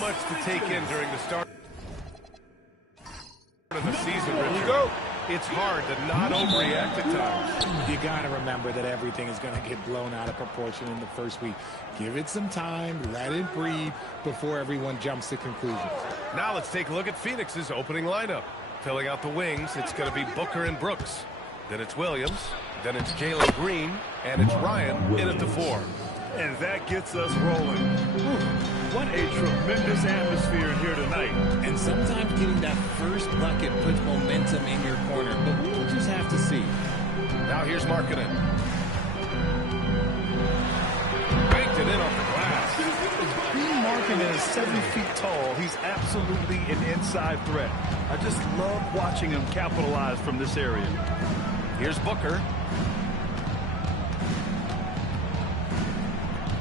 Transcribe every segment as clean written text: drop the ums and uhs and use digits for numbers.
much to take in during the start of the season, Richard. Here we go. It's hard to not overreact at times. You got to remember that everything is going to get blown out of proportion in the first week. Give it some time, let it breathe before everyone jumps to conclusions. Now let's take a look at Phoenix's opening lineup. Filling out the wings, it's going to be Booker and Brooks. Then it's Williams. Then it's Jalen Green. And it's Ryan in at the 4. And that gets us rolling. Whew, what a tremendous atmosphere here tonight. And sometimes getting that first bucket puts momentum in your corner, but we'll just have to see. Now here's Markkanen. Banked it in off the glass. Being Markkanen is 7 feet tall. He's absolutely an inside threat. I just love watching him capitalize from this area. Here's Booker.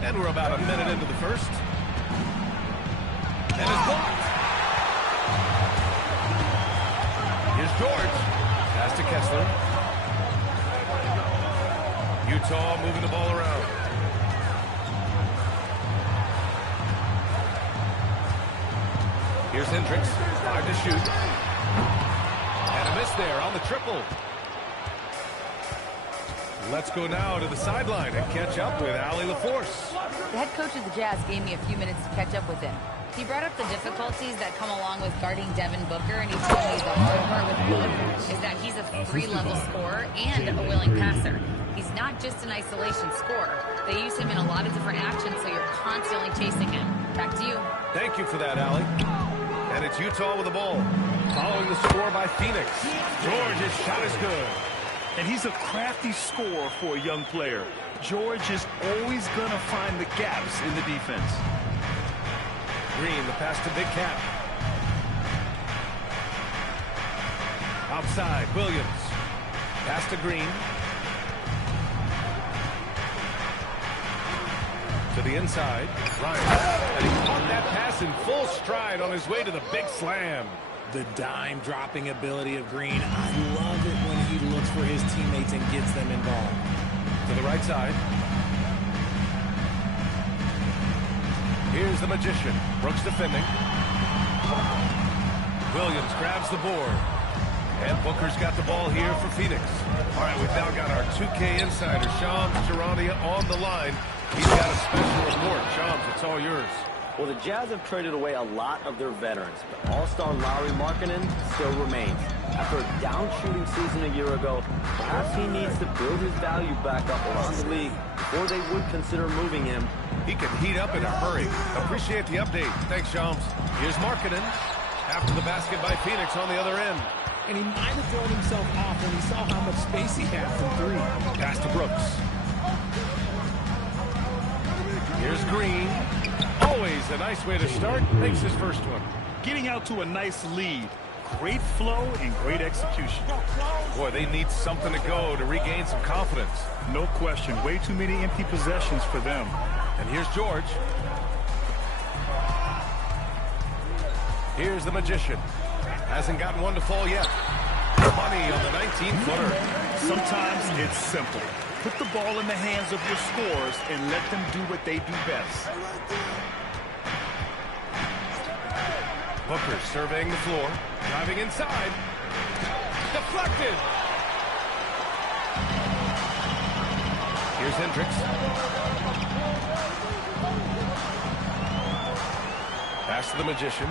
And we're about a minute into the first. And it's blocked. Here's George. Pass to Kessler. Utah moving the ball around. Here's Hendricks. 5 to shoot. And a miss there on the triple. Let's go now to the sideline and catch up with Allie LaForce. The head coach of the Jazz gave me a few minutes to catch up with him. He brought up the difficulties that come along with guarding Devin Booker, and he told me the hard part with him is that he's a 3-level scorer and a willing passer. He's not just an isolation scorer. They use him in a lot of different actions, so you're constantly chasing him. Back to you. Thank you for that, Allie. And it's Utah with the ball. Following the score by Phoenix. George, his shot is good. And he's a crafty scorer for a young player. George is always going to find the gaps in the defense. Green, the pass to Big Cat. Outside, Williams. Pass to Green. To the inside, Ryan. And he caught that pass in full stride on his way to the big slam. The dime-dropping ability of Green. I love it when he looks for his teammates and gets them involved. To the right side. Here's the Magician. Brooks defending. Williams grabs the board. And Booker's got the ball here for Phoenix. All right, we've now got our 2K insider, Shams Charania, on the line. He's got a special report. Shams, it's all yours. Well, the Jazz have traded away a lot of their veterans, but All-Star Lauri Markkanen still remains. After a down-shooting season a year ago, perhaps he needs to build his value back up around the league before they would consider moving him. He can heat up in a hurry. Appreciate the update. Thanks, Shams. Here's Markkanen. After the basket by Phoenix on the other end. And he might have thrown himself off when he saw how much space he had from 3. Pass to Brooks. Here's Green. Always a nice way to start. Makes his first one. Getting out to a nice lead. Great flow and great execution. Boy, they need something to go to regain some confidence. No question. Way too many empty possessions for them. And here's George. Here's the Magician. Hasn't gotten one to fall yet. Money on the 19-footer. Sometimes it's simple. Put the ball in the hands of your scorers and let them do what they do best. Booker surveying the floor. Driving inside. Deflected. Here's Hendricks. Pass to the Magician.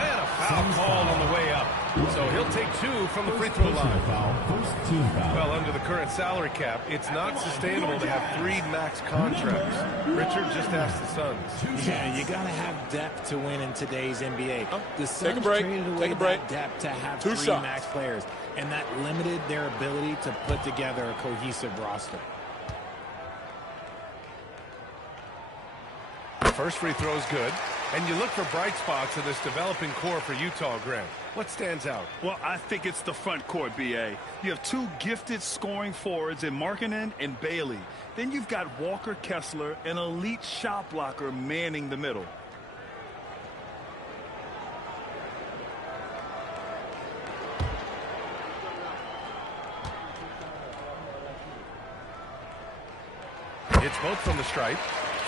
And a foul call on the way up. So he'll take 2 from the free throw line. Well, under the current salary cap, it's not sustainable to have 3 max contracts. Richard just asked the Suns. Yeah, you got to have depth to win in today's NBA. The Suns break. traded away that depth to have 2 3 shots. max players, and that limited their ability to put together a cohesive roster. First free throw is good. And you look for bright spots in this developing core for Utah, Grant. What stands out? Well, I think it's the front court, B.A. You have 2 gifted scoring forwards in Markkanen and Bailey. Then you've got Walker Kessler, an elite shot blocker, manning the middle. It's both from the stripe.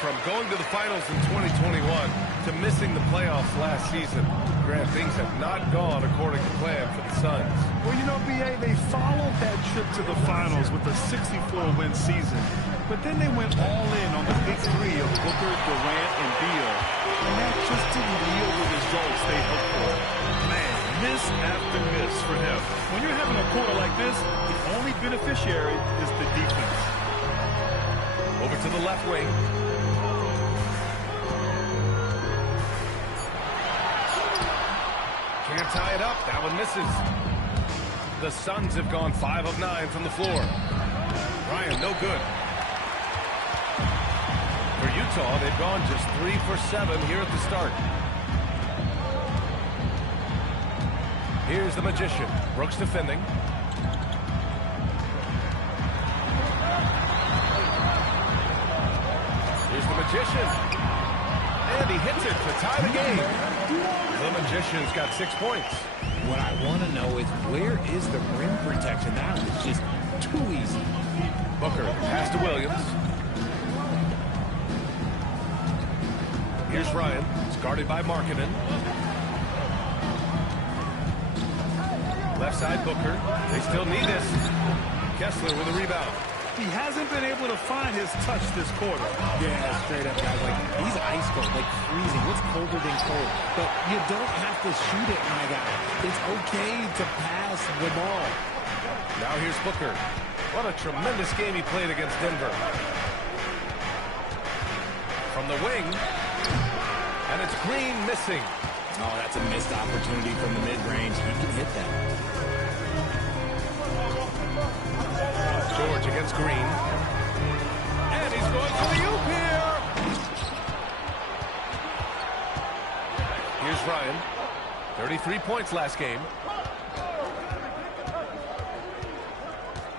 from going to the finals in 2021 to missing the playoffs last season. Grant, things have not gone according to plan for the Suns. Well, you know, B.A., they followed that trip to the finals with a 64-win season. But then they went all in on the big three of Booker, Durant, and Beal. And that just didn't yield the results they hoped for. Man, miss after miss for him. When you're having a quarter like this, the only beneficiary is the defense. Over to the left wing. Can't tie it up. That one misses. The Suns have gone 5 of 9 from the floor. Ryan, no good. For Utah, they've gone just 3 for 7 here at the start. Here's the Magician. Brooks defending. Here's the Magician. And he hits it to tie the game. The Magician's got 6 points. What I want to know is, where is the rim protection? That was just too easy. Booker, pass to Williams. Here's Ryan. It's guarded by Markkanen. Left side, Booker. They still need this. Kessler with a rebound. He hasn't been able to find his touch this quarter. Yeah, straight up, guys. Like, he's ice cold, like freezing. What's colder than cold? But you don't have to shoot it, my guy. It's okay to pass the ball. Now here's Booker. What a tremendous game he played against Denver. From the wing. And it's Green missing. Oh, that's a missed opportunity from the mid-range. He can hit that. George against Green. And he's going for the oop here. Here's Ryan. 33 points last game.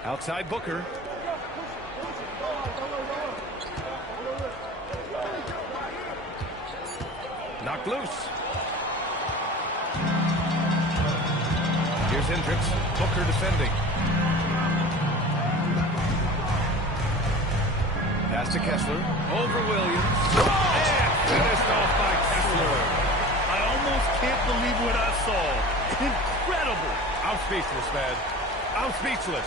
Outside Booker. Knocked loose. Here's Hendricks. Booker defending. Pass to Kessler. Over Williams. And finished off by Kessler. I almost can't believe what I saw. Incredible. I'm speechless, man. I'm speechless.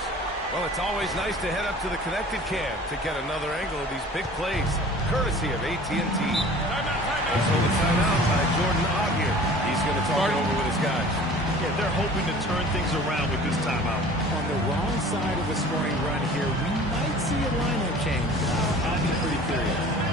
Well, it's always nice to head up to the connected cam to get another angle of these big plays, courtesy of AT&T. So the timeout by Jordan Ott here. He's going to talk it over with his guys. Yeah, they're hoping to turn things around with this timeout. On the wrong side of a scoring run here, we might see a lineup change. I'd be pretty curious.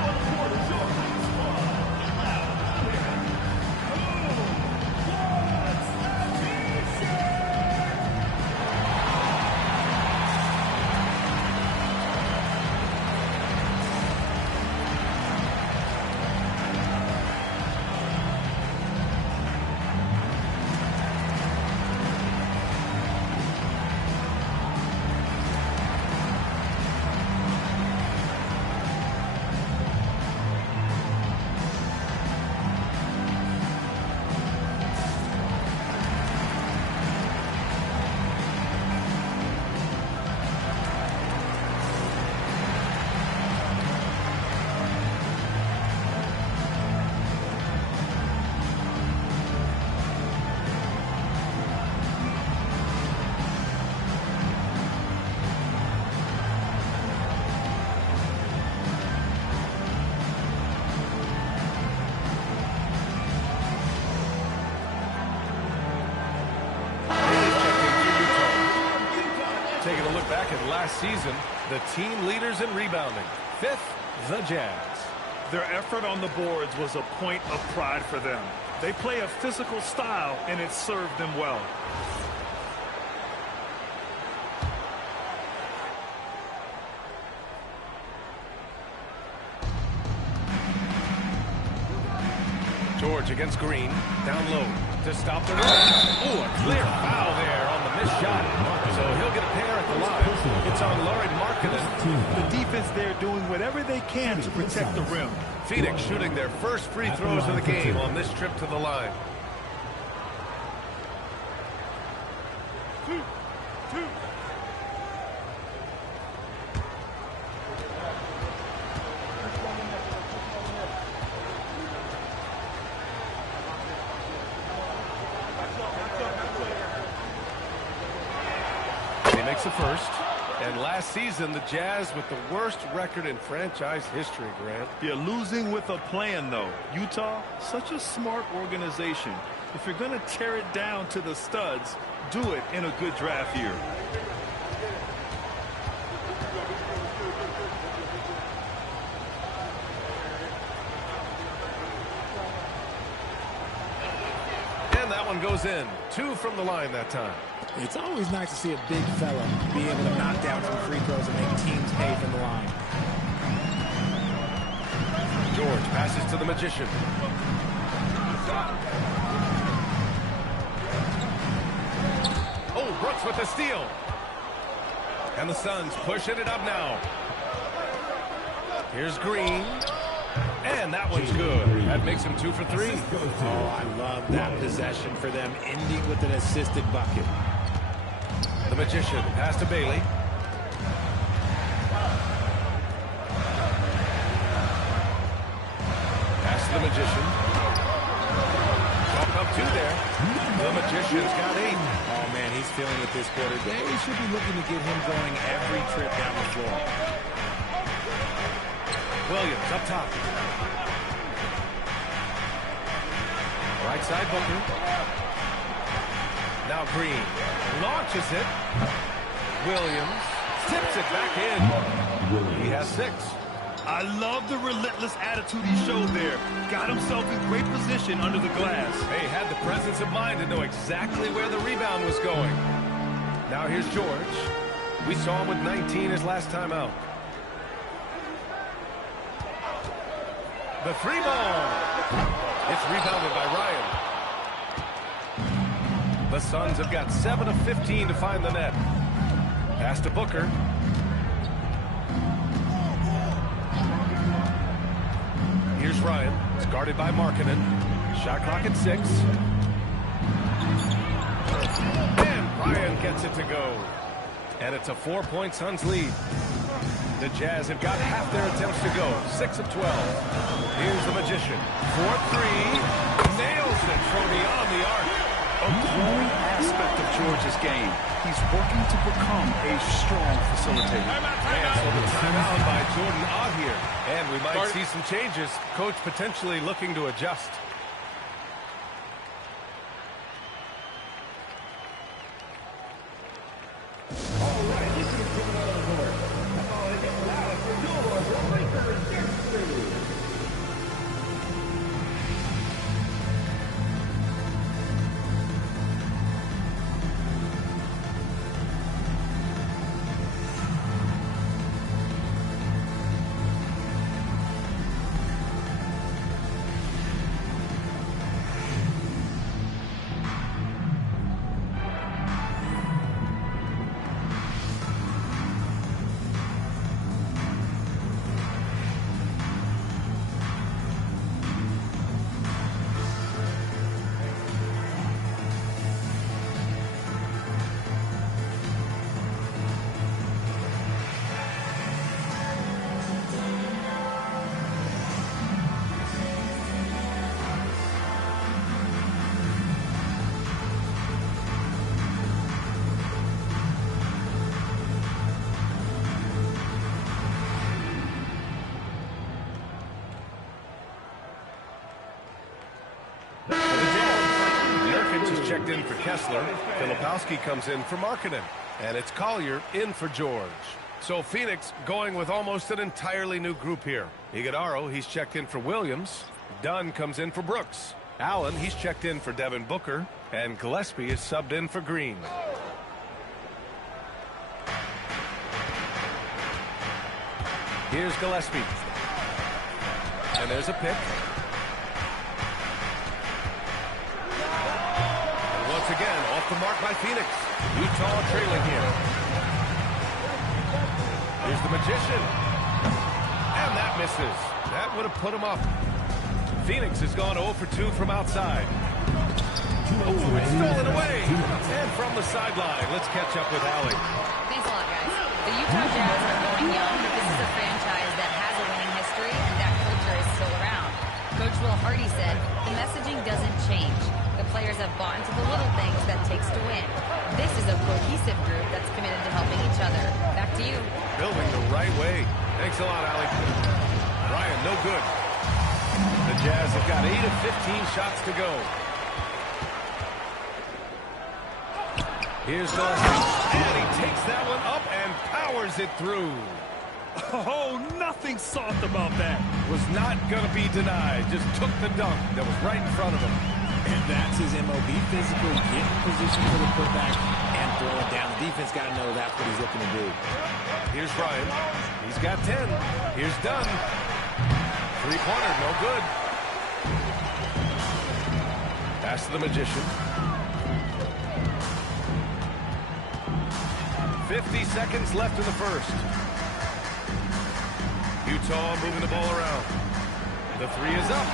Taking a look back at last season, the team leaders in rebounding. 5th, the Jazz. Their effort on the boards was a point of pride for them. They play a physical style, and it served them well. George against Green, down low to stop the run. Oh, a clear foul there on the missed shot. So he'll get a pair at the line. It's on Lauri Markkanen. The defense there doing whatever they can to protect the rim. Phoenix shooting their first free throws of the game on this trip to the line. makes the first. And last season, the Jazz with the worst record in franchise history, Grant. You're losing with a plan, though. Utah, such a smart organization. If you're going to tear it down to the studs, do it in a good draft year. And that one goes in. 2 from the line that time. It's always nice to see a big fella be able to knock down some free throws and make teams pay from the line. George passes to the Magician. Oh, Brooks with the steal. And the Suns pushing it up now. Here's Green. And that one's good. That makes him 2 for 3. Oh, I love that possession for them, ending with an assisted bucket. The Magician pass to Bailey. Pass to the Magician. Walk up 2 there. The Magician's got 8. Oh, man, he's feeling it this quarter. They should be looking to get him going every trip down the floor. Williams up top. Right side Booker. Now Green launches it. Williams tips it back in. He has 6. I love the relentless attitude he showed there. Got himself in great position under the glass. He had the presence of mind to know exactly where the rebound was going. Now here's George. We saw him with 19 his last time out. The 3 ball. It's rebounded by Ryan. The Suns have got 7 of 15 to find the net. Pass to Booker. Here's Ryan. It's guarded by Markkanen. Shot clock at 6. And Ryan gets it to go. And it's a 4-point Suns lead. The Jazz have got half their attempts to go. 6 of 12. Here's the Magician. 4-3. Nails it from beyond the arc. A growing aspect of George's game. He's working to become a strong facilitator. And so the timeout by Jordan Ott here. And we might see some changes. Coach potentially looking to adjust. Checked in for Kessler. Filipowski comes in for Markkanen. And it's Collier in for George. So Phoenix going with almost an entirely new group here. Iguodaro, he's checked in for Williams. Dunn comes in for Brooks. Allen, he's checked in for Devin Booker. And Gillespie is subbed in for Green. Here's Gillespie. And there's a pick. Once again, off the mark by Phoenix. Utah trailing here. Here's the Magician. And that misses. That would have put him up. Phoenix has gone 0 for 2 from outside. Oh, it's stolen away. And from the sideline, let's catch up with Allie. Thanks a lot, guys. The Utah Jazz are going young, but this is a franchise that has a winning history, and that culture is still around. Coach Will Hardy said, the messaging doesn't change. The players have bought into the little things that it takes to win. This is a cohesive group that's committed to helping you. Building the right way. Thanks a lot, Allie. Ryan, no good. The Jazz have got 8 of 15 shots to go. Here's Gillespie, and he takes that one up and powers it through. Oh, nothing soft about that. Was not going to be denied. Just took the dunk that was right in front of him. And that's his MO. Be physical, get in position for the putback, and throw it down. The defense got to know that's what he's looking to do. Here's Ryan. He's got 10. Here's Dunn. Three-pointer, no good. Pass to the Magician. 50 seconds left in the first. Utah moving the ball around. The three is up.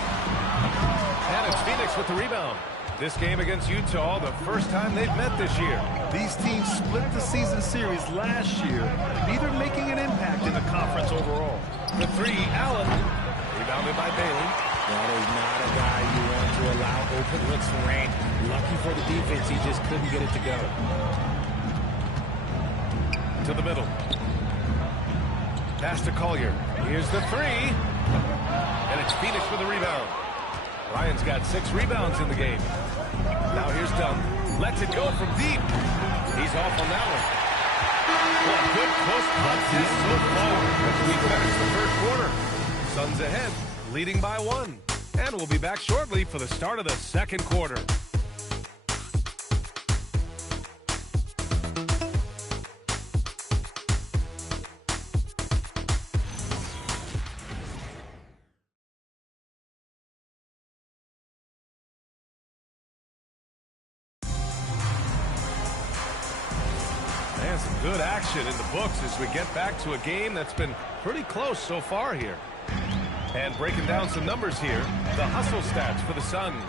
And it's Phoenix with the rebound. This game against Utah, the first time they've met this year. These teams split the season series last year, neither making an impact in the conference overall. The three, Allen. Rebounded by Bailey. That is not a guy you want to allow open looks for rain. Lucky for the defense, he just couldn't get it to go. To the middle. Pass to Collier. Here's the three. And it's Phoenix with the rebound. Ryan's got 6 rebounds in the game. Now here's Dunn. Lets it go from deep. He's off on that one. Well, good close contest so far as we finish the first quarter. Suns ahead, leading by 1. And we'll be back shortly for the start of the second quarter. And some good action in the books as we get back to a game that's been pretty close so far here. And breaking down some numbers here, the hustle stats for the Suns.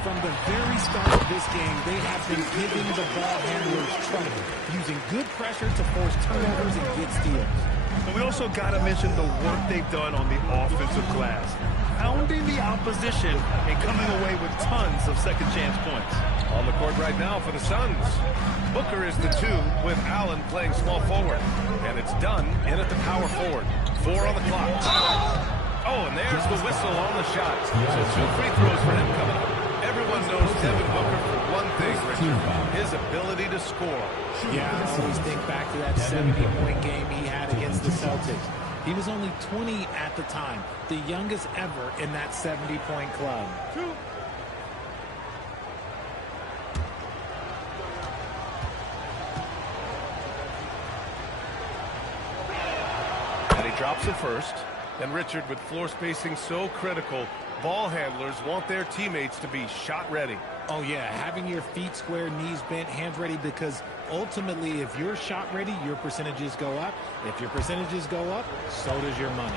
From the very start of this game, they have been giving the ball handlers trouble, using good pressure to force turnovers and get steals. And we also got to mention the work they've done on the offensive glass, pounding the opposition and coming away with tons of second-chance points. On the court right now for the Suns. Booker is the 2 with Allen playing small forward. And it's Dunn in at the power forward. 4 on the clock. Oh, and there's the whistle on the shot. So 2 free throws for him coming up. Everyone knows Devin Booker for one thing, Richard, his ability to score. Yeah, I always think back to that 70-point game he had against the Celtics. He was only 20 at the time, the youngest ever in that 70-point club. And he drops it first. And Richard, with floor spacing so critical, ball handlers want their teammates to be shot ready. Oh, yeah, having your feet square, knees bent, hands ready, because ultimately, if you're shot ready, your percentages go up. If your percentages go up, so does your money.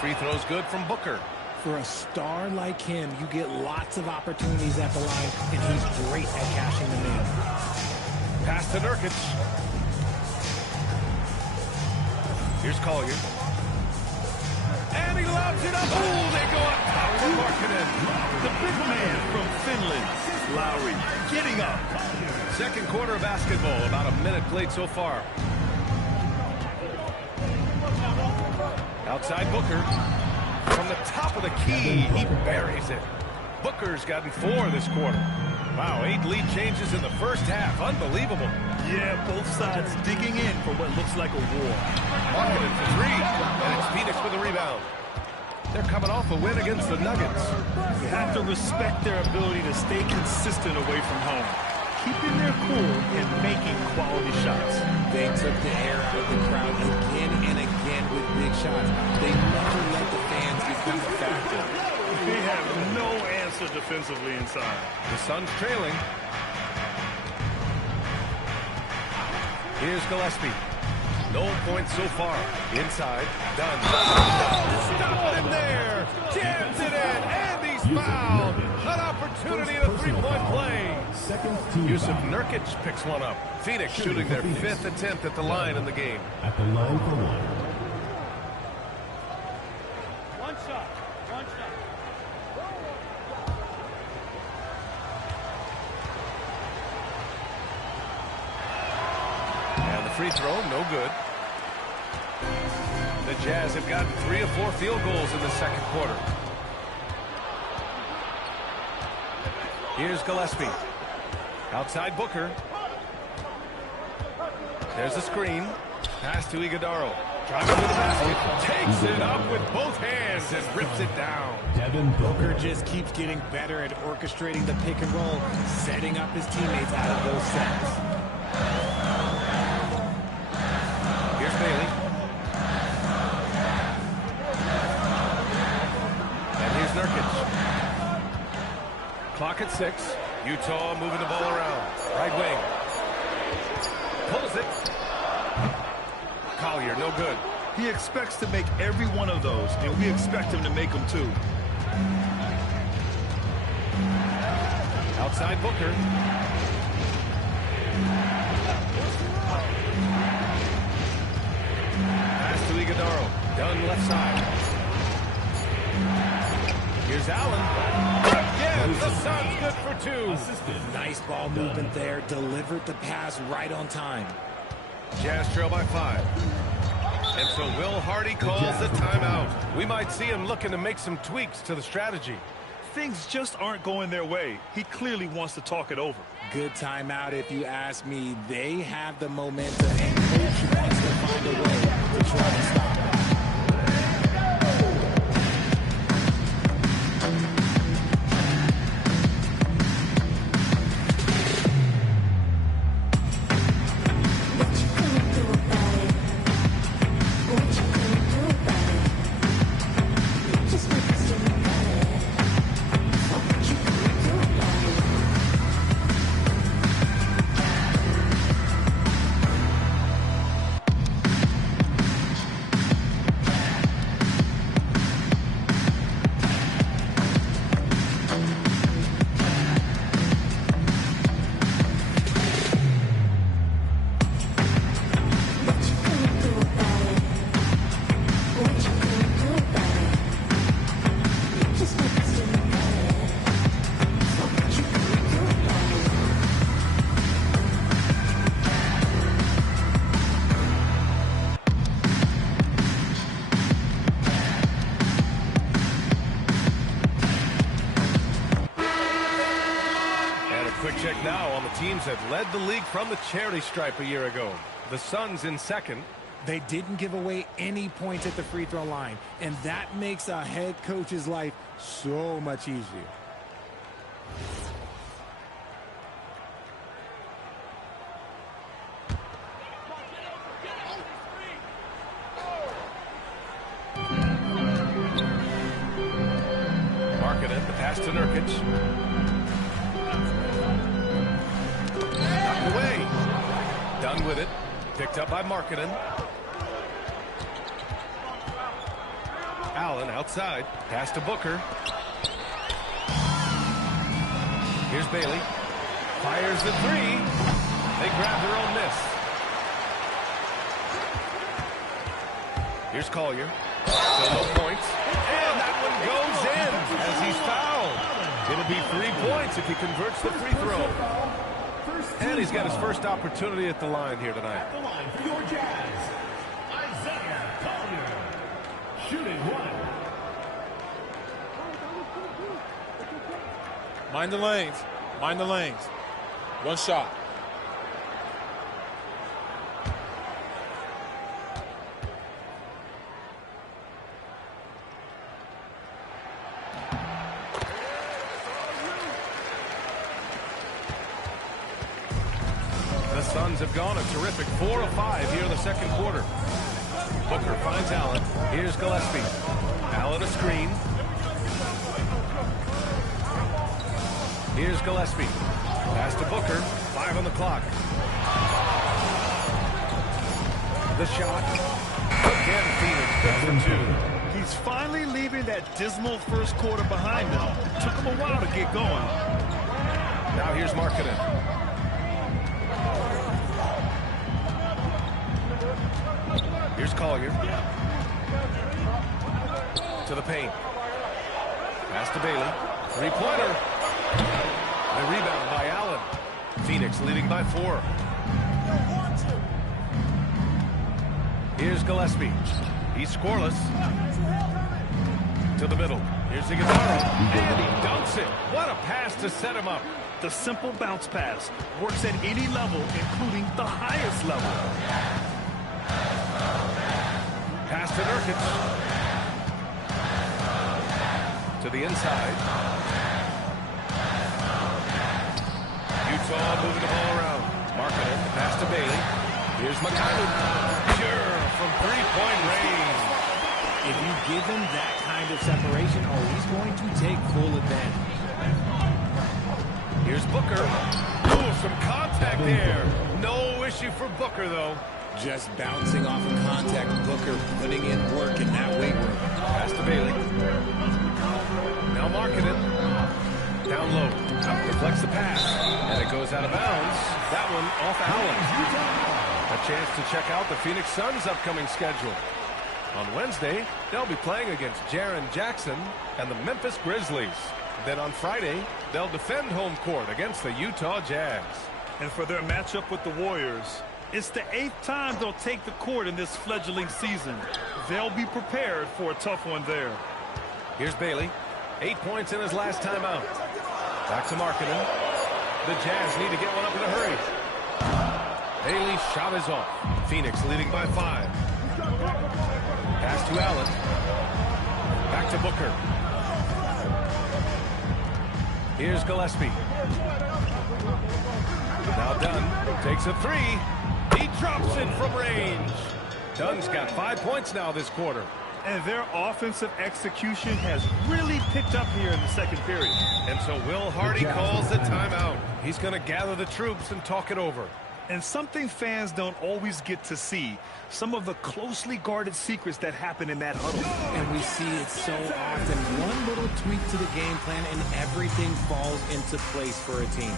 Free throw's good from Booker. For a star like him, you get lots of opportunities at the line, and he's great at cashing them in. Pass to Nurkic. Here's Collier. And he lobs it up. Oh, they go up top to Markkanen. The big man from Finland, Lowry, getting up. Second quarter of basketball, about a minute played so far. Outside Booker. From the top of the key, he buries it. Booker's gotten 4 this quarter. Wow, 8 lead changes in the first half. Unbelievable. Yeah, both sides digging in for what looks like a war. Markkanen for 3, and it's Phoenix with the rebound. They're coming off a win against the Nuggets. You have to respect their ability to stay consistent away from home, keeping their cool and making quality shots. They took the air out of the crowd again and again with big shots. They never let the fans become a factor. They have no answer defensively inside. The Suns trailing. Here's Gillespie. No points so far. Inside. Done. Oh, stop him there. Jams it in. And he's fouled. An opportunity in a three-point play. Yusuf Nurkic picks one up. Phoenix shooting their 5th attempt at the line in the game. At the line for one. One shot. One shot. free throw, no good. The Jazz have gotten 3 of 4 field goals in the second quarter. Here's Gillespie. Outside Booker. There's a screen. Pass to Iguodaro. Driving to the basket. Takes it up with both hands and rips it down. Devin Booker just keeps getting better at orchestrating the pick and roll, setting up his teammates out of those sets. Here's Bailey. And here's Nurkic. Clock at 6. Utah moving the ball around. Right wing. Pulls it. Collier, no good. He expects to make every one of those, and we expect him to make them too. Outside Booker. Pass to Iguodaro. Dunn left side. Here's Allen. Again, the Suns good for 2. Nice ball movement there. Delivered the pass right on time. Jazz trail by 5. And so Will Hardy calls the timeout. We might see him looking to make some tweaks to the strategy. Things just aren't going their way. He clearly wants to talk it over. Good timeout if you ask me. They have the momentum, and coach wants to find a way to try to stop it. Check now on the teams that led the league from the charity stripe a year ago. The Suns in second. They didn't give away any points at the free throw line, and that makes a head coach's life so much easier. Markkanen, the pass to Nurkic. Away. Done with it. Picked up by Markkanen. Allen outside. Pass to Booker. Here's Bailey. Fires the 3. They grab their own miss. Here's Collier. So no points. And that one goes in as he's fouled. It'll be 3 points if he converts the free throw. And he's got his first opportunity at the line here tonight. At the line for your Jazz, Isaiah Collier, shooting 1. Mind the lanes. Mind the lanes. One shot. The Suns have gone a terrific 4 of 5 here in the second quarter. Booker finds Allen. Here's Gillespie. Allen a screen. Here's Gillespie. Pass to Booker. 5 on the clock. The shot. Again, Phoenix good for 2. He's finally leaving that dismal first quarter behind him. It took him a while to get going. Now here's Markkanen. Here's Collier. To the paint. Pass to Bailey. 3-pointer. The rebound by Allen. Phoenix leading by 4. Here's Gillespie. He's scoreless. To the middle. Here's Iguodala. And he dunks it. What a pass to set him up. The simple bounce pass works at any level, including the highest level. Pass to Nurkic. To the inside. Utah moving the ball around. Markkanen, pass to Bailey. Here's McConnell. Pure from three-point range. If you give him that kind of separation, he's going to take full advantage. Here's Booker. Ooh, some contact there. No issue for Booker, though. Just bouncing off of contact, Booker putting in work in that weight room. Pass to Bailey. Now Markkanen. Down low. Deflects the pass. And it goes out of bounds. That one off Allen. A chance to check out the Phoenix Suns' upcoming schedule. On Wednesday, they'll be playing against Jaren Jackson and the Memphis Grizzlies. Then on Friday, they'll defend home court against the Utah Jazz. And for their matchup with the Warriors, it's the 8th time they'll take the court in this fledgling season. They'll be prepared for a tough one there. Here's Bailey. 8 points in his last time out. Back to Markkanen. The Jazz need to get one up in a hurry. Bailey's shot is off. Phoenix leading by 5. Pass to Allen. Back to Booker. Here's Gillespie. Now Dunn takes a 3. He drops it from range. Dunn's got 5 points now this quarter. And their offensive execution has really picked up here in the second period. And so Will Hardy calls the timeout. He's going to gather the troops and talk it over. And something fans don't always get to see, some of the closely guarded secrets that happen in that huddle. And we see it so often. One little tweak to the game plan and everything falls into place for a team.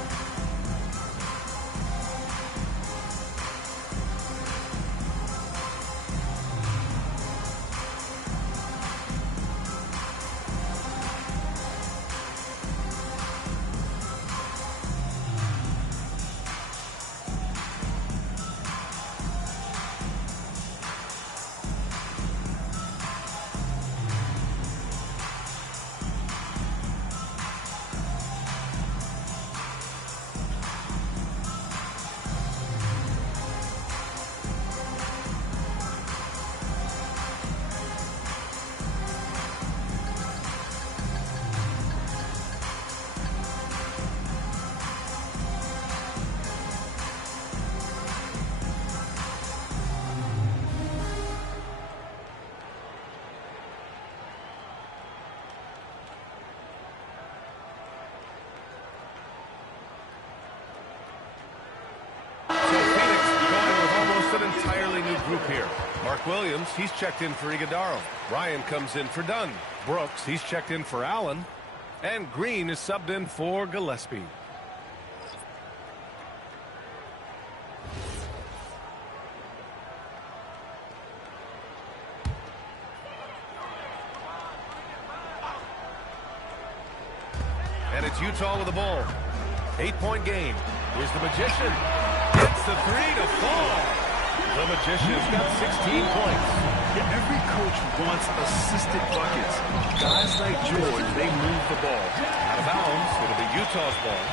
Here. Mark Williams, he's checked in for Iguodala. Ryan comes in for Dunn. Brooks, he's checked in for Allen. And Green is subbed in for Gillespie. And it's Utah with the ball. 8-point game. Here's the Magician. Gets the 3 to fall. The Magician's got 16 points. Yeah, every coach wants assisted buckets. Guys like George, they move the ball. Out of bounds. It'll be Utah's ball.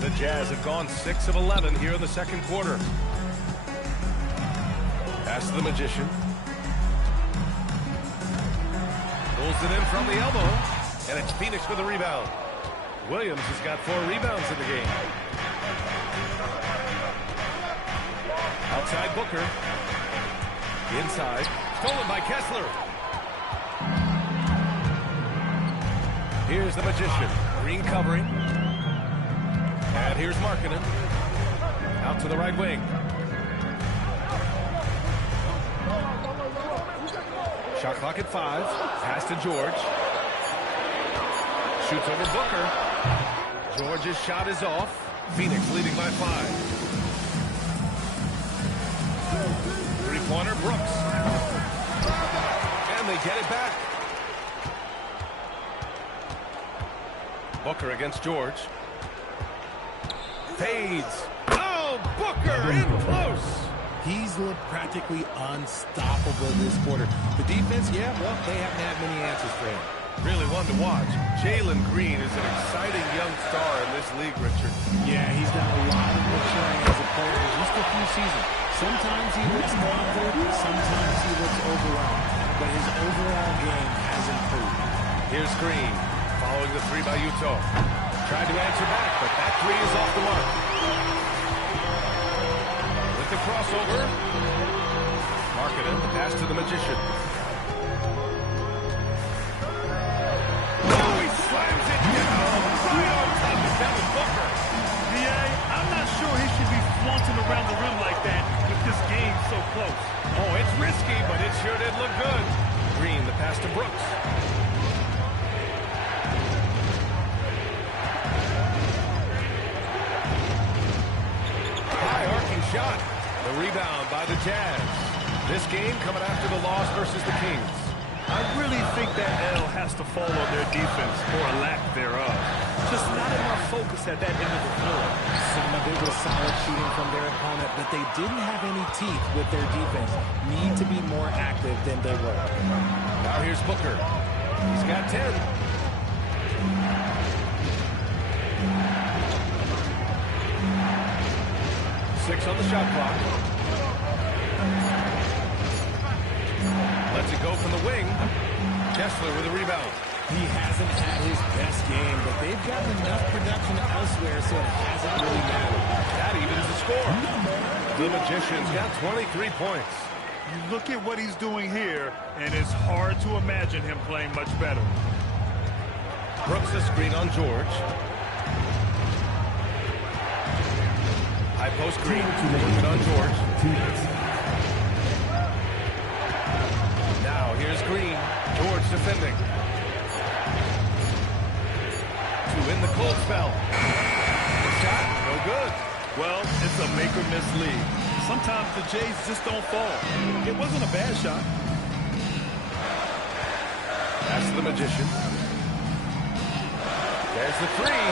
The Jazz have gone 6 of 11 here in the second quarter. Pass to the Magician. Pulls it in from the elbow, and it's Phoenix with a rebound. Williams has got 4 rebounds in the game. Outside Booker. Inside. Stolen by Kessler. Here's the Magician. Green covering. And here's Markkanen. Out to the right wing. Shot clock at 5. Pass to George. Shoots over Booker. George's shot is off. Phoenix leading by 5. Three-pointer, Brooks. And they get it back. Booker against George. Fades. Oh, Booker in close. He's looked practically unstoppable this quarter. The defense, yeah, well, they haven't had many answers for him. Really one to watch. Jalen Green is an exciting young star in this league, Richard. Yeah, he's done a lot of maturing as a player in just a few seasons. Sometimes he looks confident, sometimes he looks overwhelmed. But his overall game has improved. Here's Green, following the three by Yuto. Tried to answer back, but that three is off the mark. With the crossover. Markkanen, the pass to the Magician. Oh, he slams it down right on top of Devin Booker. VA, I'm not sure he should be flaunting around the rim like that with this game so close. Oh, it's risky, but it sure did look good. Green, the pass to Brooks. High arcing shot. The rebound by the Jazz. This game coming after the loss versus the Kings. I really think that L has to fall on their defense, or a lack thereof. Just not enough focus at that end of the floor. Some of it was solid shooting from their opponent, but they didn't have any teeth with their defense. Need to be more active than they were. Now here's Booker. He's got 10. Six on the shot clock. Lets it go from the wing. Kessler with a rebound. He hasn't had his best game, but they've got enough production elsewhere, so it hasn't really mattered. That evens the score. The Magician's got 23 points. You look at what he's doing here, and it's hard to imagine him playing much better. Brooks the screen on George. High post screen. Working on George. Now here's Green. George defending. To win the cold spell. The shot, no good. Well, it's a make-or-miss league. Sometimes the Jays just don't fall. It wasn't a bad shot. Pass to the Magician. There's the three.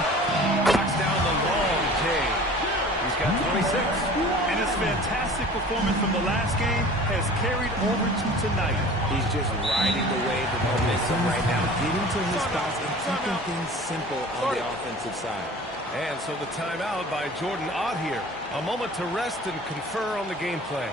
Knocks down the long J. He's got 26. And his fantastic performance from the last game has carried over to tonight. He's just riding the wave of momentum right now, getting to his spots and keeping things simple on the offensive side. And so the timeout by Jordan Ott here. A moment to rest and confer on the game plan.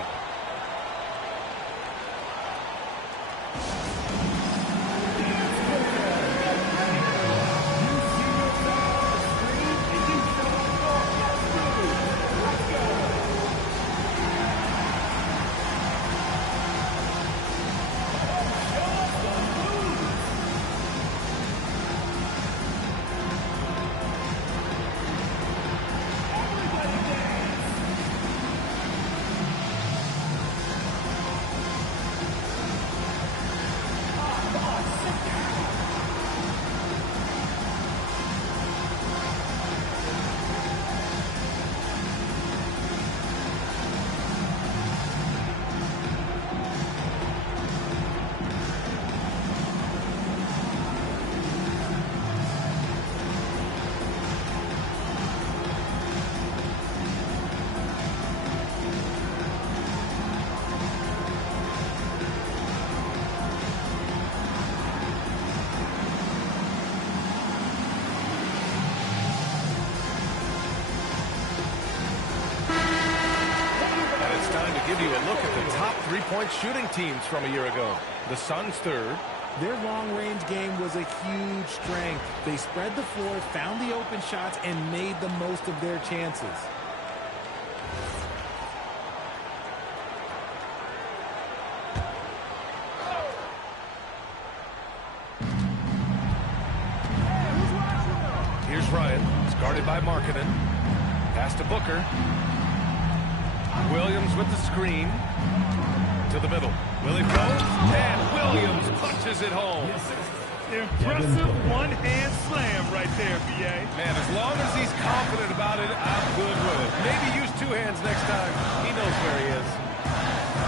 Give you a look at the top three-point shooting teams from a year ago. The Suns third. Their long-range game was a huge strength. They spread the floor, found the open shots, and made the most of their chances. Here's Ryan. It's guarded by Markkanen. Pass to Booker. Williams with the screen. To the middle. Will it go? And Williams punches it home. Impressive one-hand slam right there, BA. Man, as long as he's confident about it, I'm good with it. Maybe use two hands next time. He knows where he is.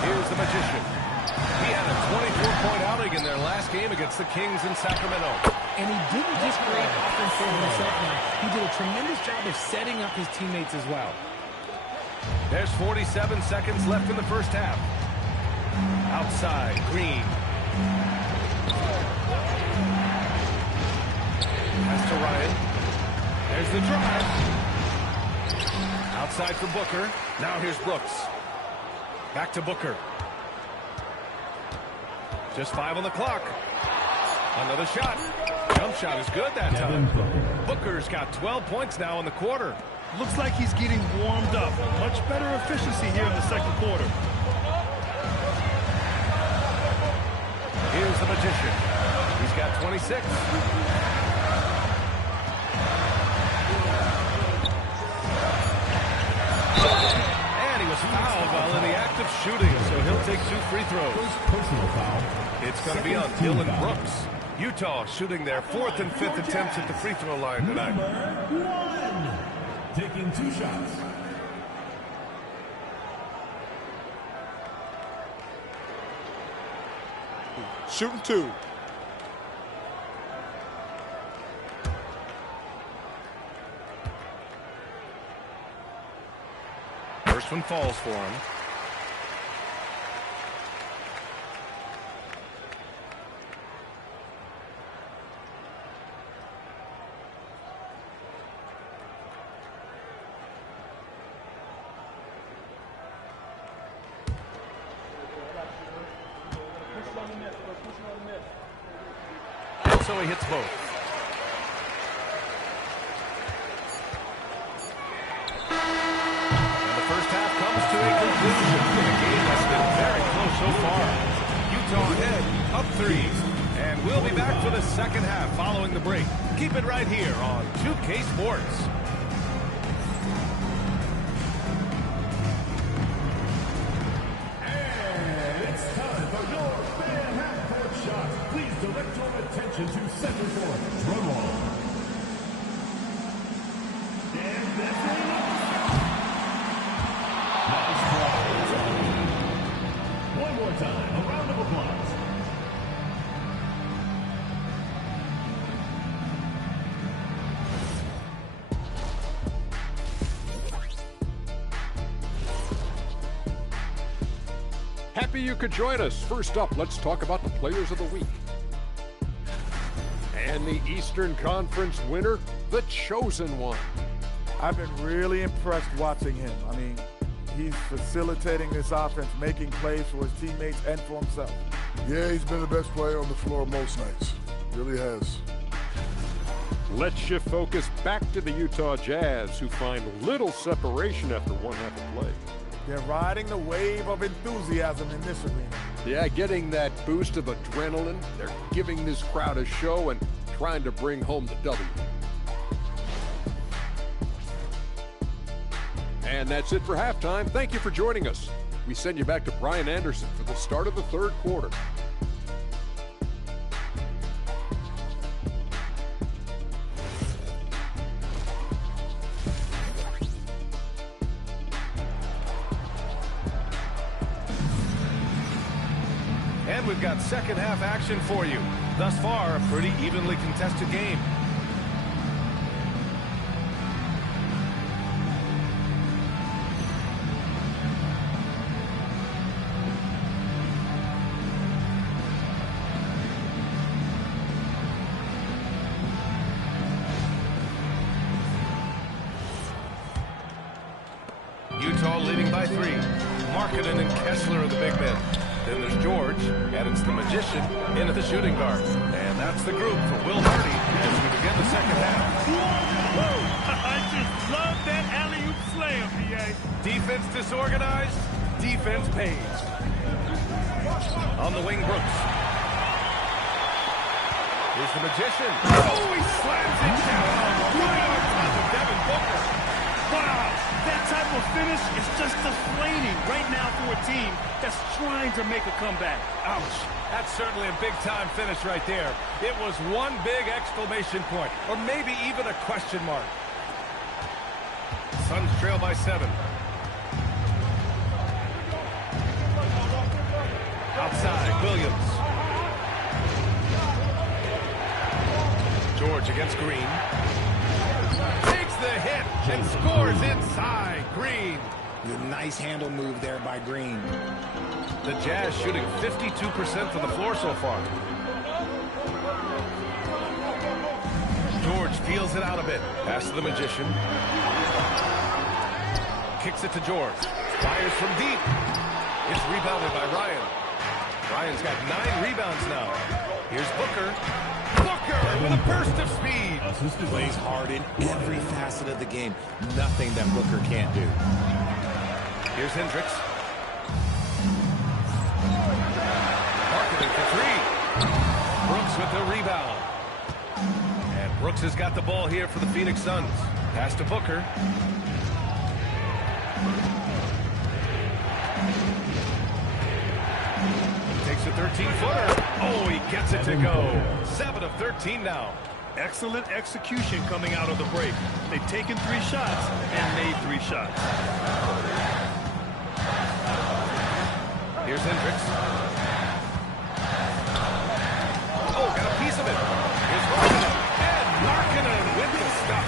Here's the Magician. He had a 24-point outing in their last game against the Kings in Sacramento. And he didn't just create offense for himself now. He did a tremendous job of setting up his teammates as well. There's 47 seconds left in the first half. Outside, Green. Pass to Ryan. There's the drive. Outside for Booker. Now here's Brooks. Back to Booker. Just 5 on the clock. Another shot. Jump shot is good that time. Booker's got 12 points now in the quarter. Looks like he's getting warmed up. Much better efficiency here in the second quarter. Here's the Magician. He's got 26. And he was fouled while in the act of shooting, so he'll take 2 free throws. Personal foul. It's going to be on Dylan Brooks. Utah shooting their 4th and 5th attempts at the free throw line tonight. Taking 2 shots. Shooting 2. First one falls for him. And so he hits both. And the first half comes to a conclusion in a game that's been very close so far. Utah ahead, up 3. And we'll be back for the second half following the break. Keep it right here on 2K Sports. Direct your attention to center court. Drum roll. And that's it. Nice ball. One more time. A round of applause. Happy you could join us. First up, let's talk about the players of the week. And the Eastern Conference winner, the chosen one. I've been really impressed watching him. I mean, he's facilitating this offense, making plays for his teammates and for himself. Yeah, he's been the best player on the floor most nights. Really has. Let's shift focus back to the Utah Jazz, who find little separation after one half of play. They're riding the wave of enthusiasm in this arena. Yeah, getting that boost of adrenaline. They're giving this crowd a show and trying to bring home the W. And that's it for halftime. Thank you for joining us. We send you back to Brian Anderson for the start of the third quarter. And we've got second half action for you. Thus far, a pretty evenly contested game. Utah leading by 3. Markkanen and Kessler are the big men. Then there's George, and it's the Magician into the shooting guard. And that's the group for Will Hardy as we begin the second half. Woo! I just love that alley-oop slam, PA. Defense disorganized, defense pays. On the wing, Brooks. Here's the Magician. Oh, he slams it down right on top of Devin Booker. Wow, that type of finish is just deflating right now for a team that's trying to make a comeback. Ouch. That's certainly a big-time finish right there. It was one big exclamation point, or maybe even a question mark. Suns trail by 7. Outside. Williams. George against Green. Takes the hit and scores inside. Green. A nice handle move there by Green. The Jazz shooting 52% from the floor so far. George feels it out a bit. Pass to the Magician. Kicks it to George. Fires from deep. It's rebounded by Ryan. Ryan's got 9 rebounds now. Here's Booker. Booker with a burst of speed. Plays hard in every facet of the game. Nothing that Booker can't do. Here's Hendricks. Marketing for 3. Brooks with the rebound. And Brooks has got the ball here for the Phoenix Suns. Pass to Booker. Takes a 13-footer. Oh, he gets it to go. 7 of 13 now. Excellent execution coming out of the break. They've taken 3 shots and made 3 shots. Here's Hendricks. Oh, got a piece of it. Here's Markkanen. And Markkanen with the stuff.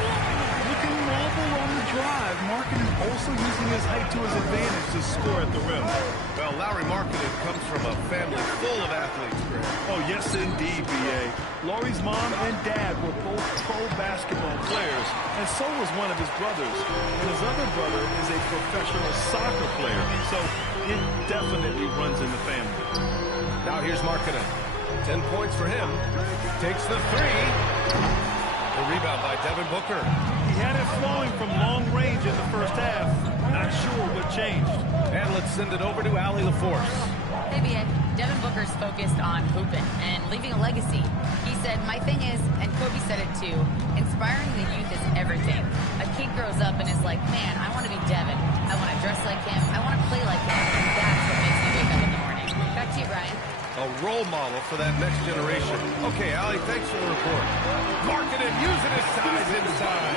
Looking mobile on the drive. Markkanen also using his height to his advantage to score at the rim. Well, Lauri Markkanen comes from a family full of athletes, Greg. Oh, yes, indeed, B.A. Lauri's mom and dad were both pro basketball players, and so was one of his brothers. And his other brother is a professional soccer player, so it definitely runs in the family. Now here's Markkanen. 10 points for him. Takes the 3. The rebound by Devin Booker. He had it flowing from long range in the first half. Not sure what changed. And let's send it over to Allie LaForce. Hey, B.A. Devin Booker's focused on hooping and leaving a legacy. He said, my thing is, and Kobe said it too, inspiring the youth is everything. A kid grows up and is like, man, I want to be Devin. I want to dress like him. I want to play like him. And that's what makes me wake up in the morning. Back to you, Brian. A role model for that next generation. Okay, Allie, thanks for the report. Markkanen using his size inside.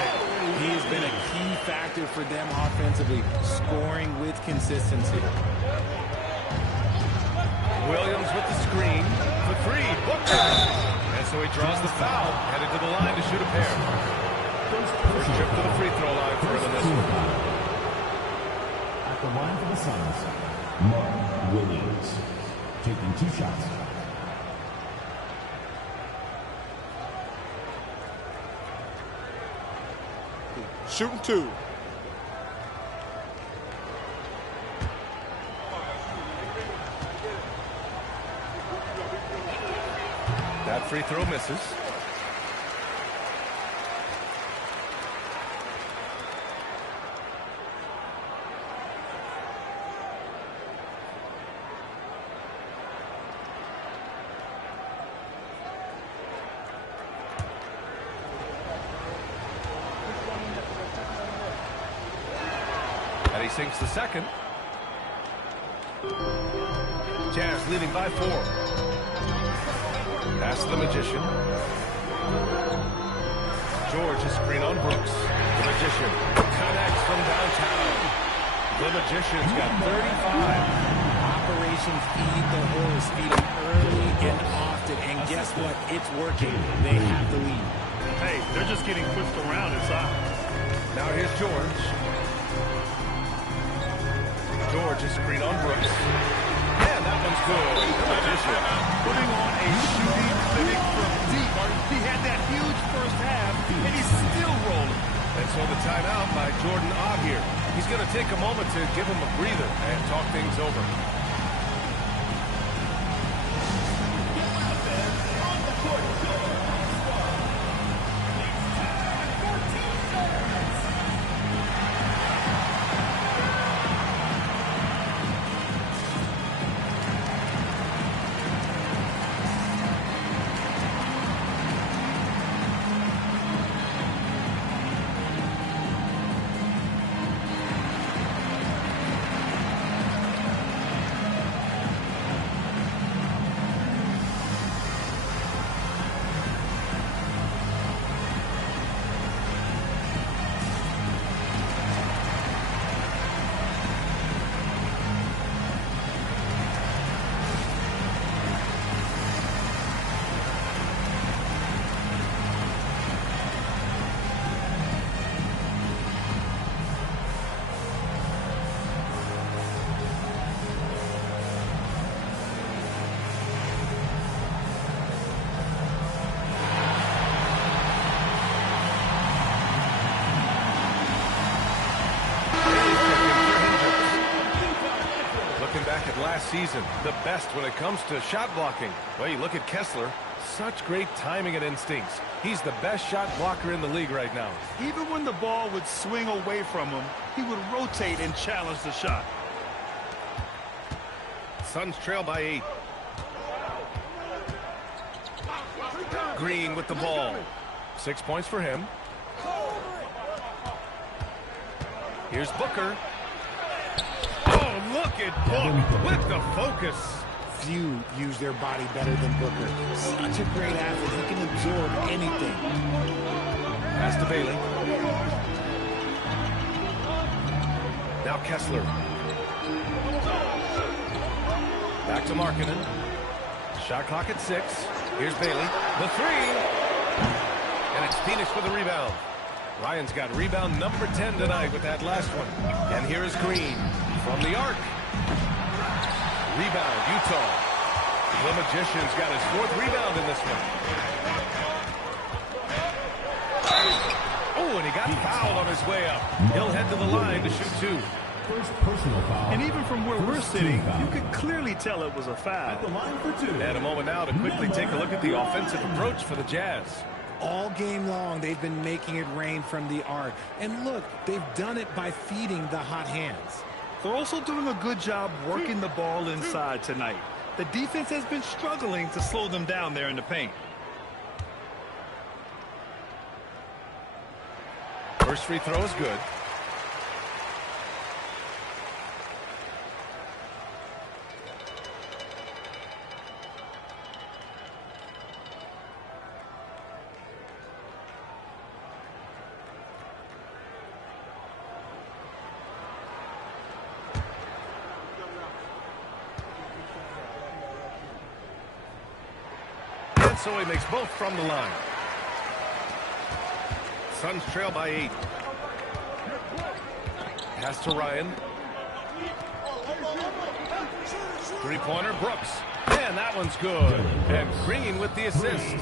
He's been a key factor for them offensively, scoring with consistency. Williams with the screen. The 3. Booker. And so he draws the foul. Headed to the line to shoot a pair. First trip to the free throw line for him in this one. At the line for the Suns, Mark Williams, taking 2 shots. Shooting 2. That free throw misses. And he sinks the second. Jazz leading by 4. Pass to the Magician. George is screen on Brooks. The Magician connects from downtown. The Magician's got 35. Operation Feed the Horse, feed him early and often, and guess what? It's working. They have the lead. Hey, they're just getting pushed around inside. Now here's George. George is screen on Brooks. And that one's good. The Magician Putting on a shooting clinic from deep. He had that huge first half, and he's still rolling. And so the timeout by Jordan Ott here. He's going to take a moment to give him a breather and talk things over. season. The best when it comes to shot blocking. Well, you look at Kessler. Such great timing and instincts. He's the best shot blocker in the league right now. Even when the ball would swing away from him, he would rotate and challenge the shot. Suns trail by 8. Green with the ball. 6 points for him. Here's Booker. Oh, look at Book with the focus. Few use their body better than Booker. Such a great athlete. He can absorb anything. Pass to Bailey. Now Kessler. Back to Markkanen. Shot clock at 6. Here's Bailey. The 3. And it's Phoenix with the rebound. Ryan's got rebound number 10 tonight with that last one. And here is Green from the arc. Rebound, Utah. The Magician's got his 4th rebound in this one. Oh, and he got fouled on his way up. He'll head to the line to shoot 2. First personal foul. And even from where we're sitting, you could clearly tell it was a foul. At the line for 2. And a moment now to quickly take a look at the offensive approach for the Jazz. All game long, they've been making it rain from the arc. And look, they've done it by feeding the hot hands. They're also doing a good job working the ball inside tonight. The defense has been struggling to slow them down there in the paint. First free throw is good. So he makes both from the line. Suns trail by 8. Pass to Ryan. Three-pointer, Brooks. And that one's good. And Green with the assist.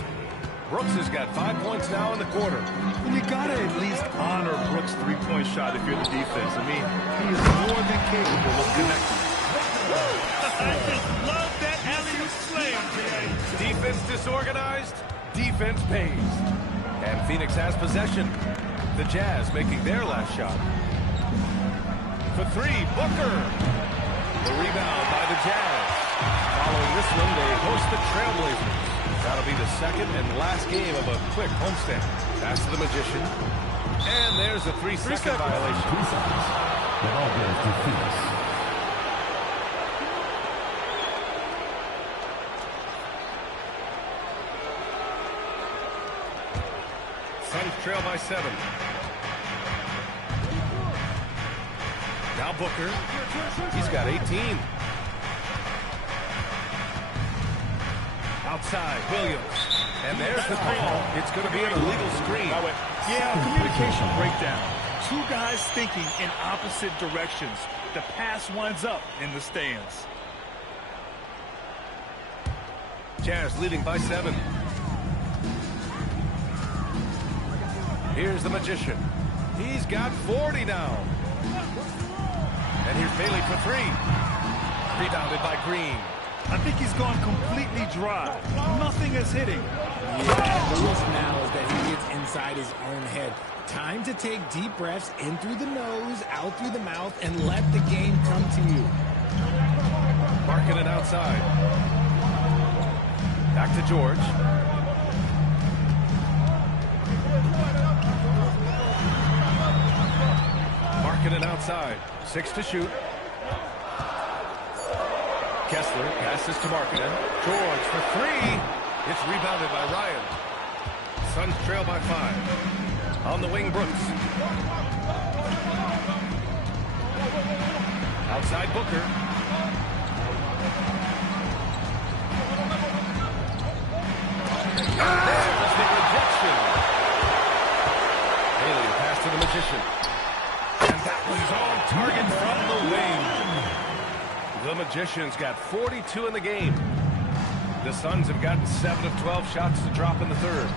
Brooks has got 5 points now in the quarter. And you got to at least honor Brooks' three-point shot if you're the defense. I mean, he is more than capable of connecting. I just love that alley-oop slam today. Defense disorganized, defense pays. And Phoenix has possession. The Jazz making their last shot. For 3, Booker. The rebound by the Jazz. Following this one, they host the Trailblazers. That'll be the second and last game of a quick homestand. Pass to the Magician. And there's a 3-second violation. 3 seconds. The ball goes to Phoenix. Suns trail by 7. Now Booker. He's got 18. Outside, Williams. And there's the call. It's going to be an illegal screen. Yeah, communication breakdown. 2 guys thinking in opposite directions. The pass winds up in the stands. Jazz leading by 7. Here's the Magician. He's got 40 now. And here's Bailey for 3. Rebounded by Green. I think he's gone completely dry. Nothing is hitting. Yeah, the risk now is that he gets inside his own head. Time to take deep breaths in through the nose, out through the mouth, and let the game come to you. Marking it outside. Back to George. Marking it outside. 6 to shoot. Kessler passes to Markkanen. George for 3. It's rebounded by Ryan. Suns trail by 5. On the wing, Brooks. Outside Booker. There's the rejection. Bailey pass to the Magician. And that was on target from the wing. The Magician's got 42 in the game. The Suns have gotten 7 of 12 shots to drop in the third.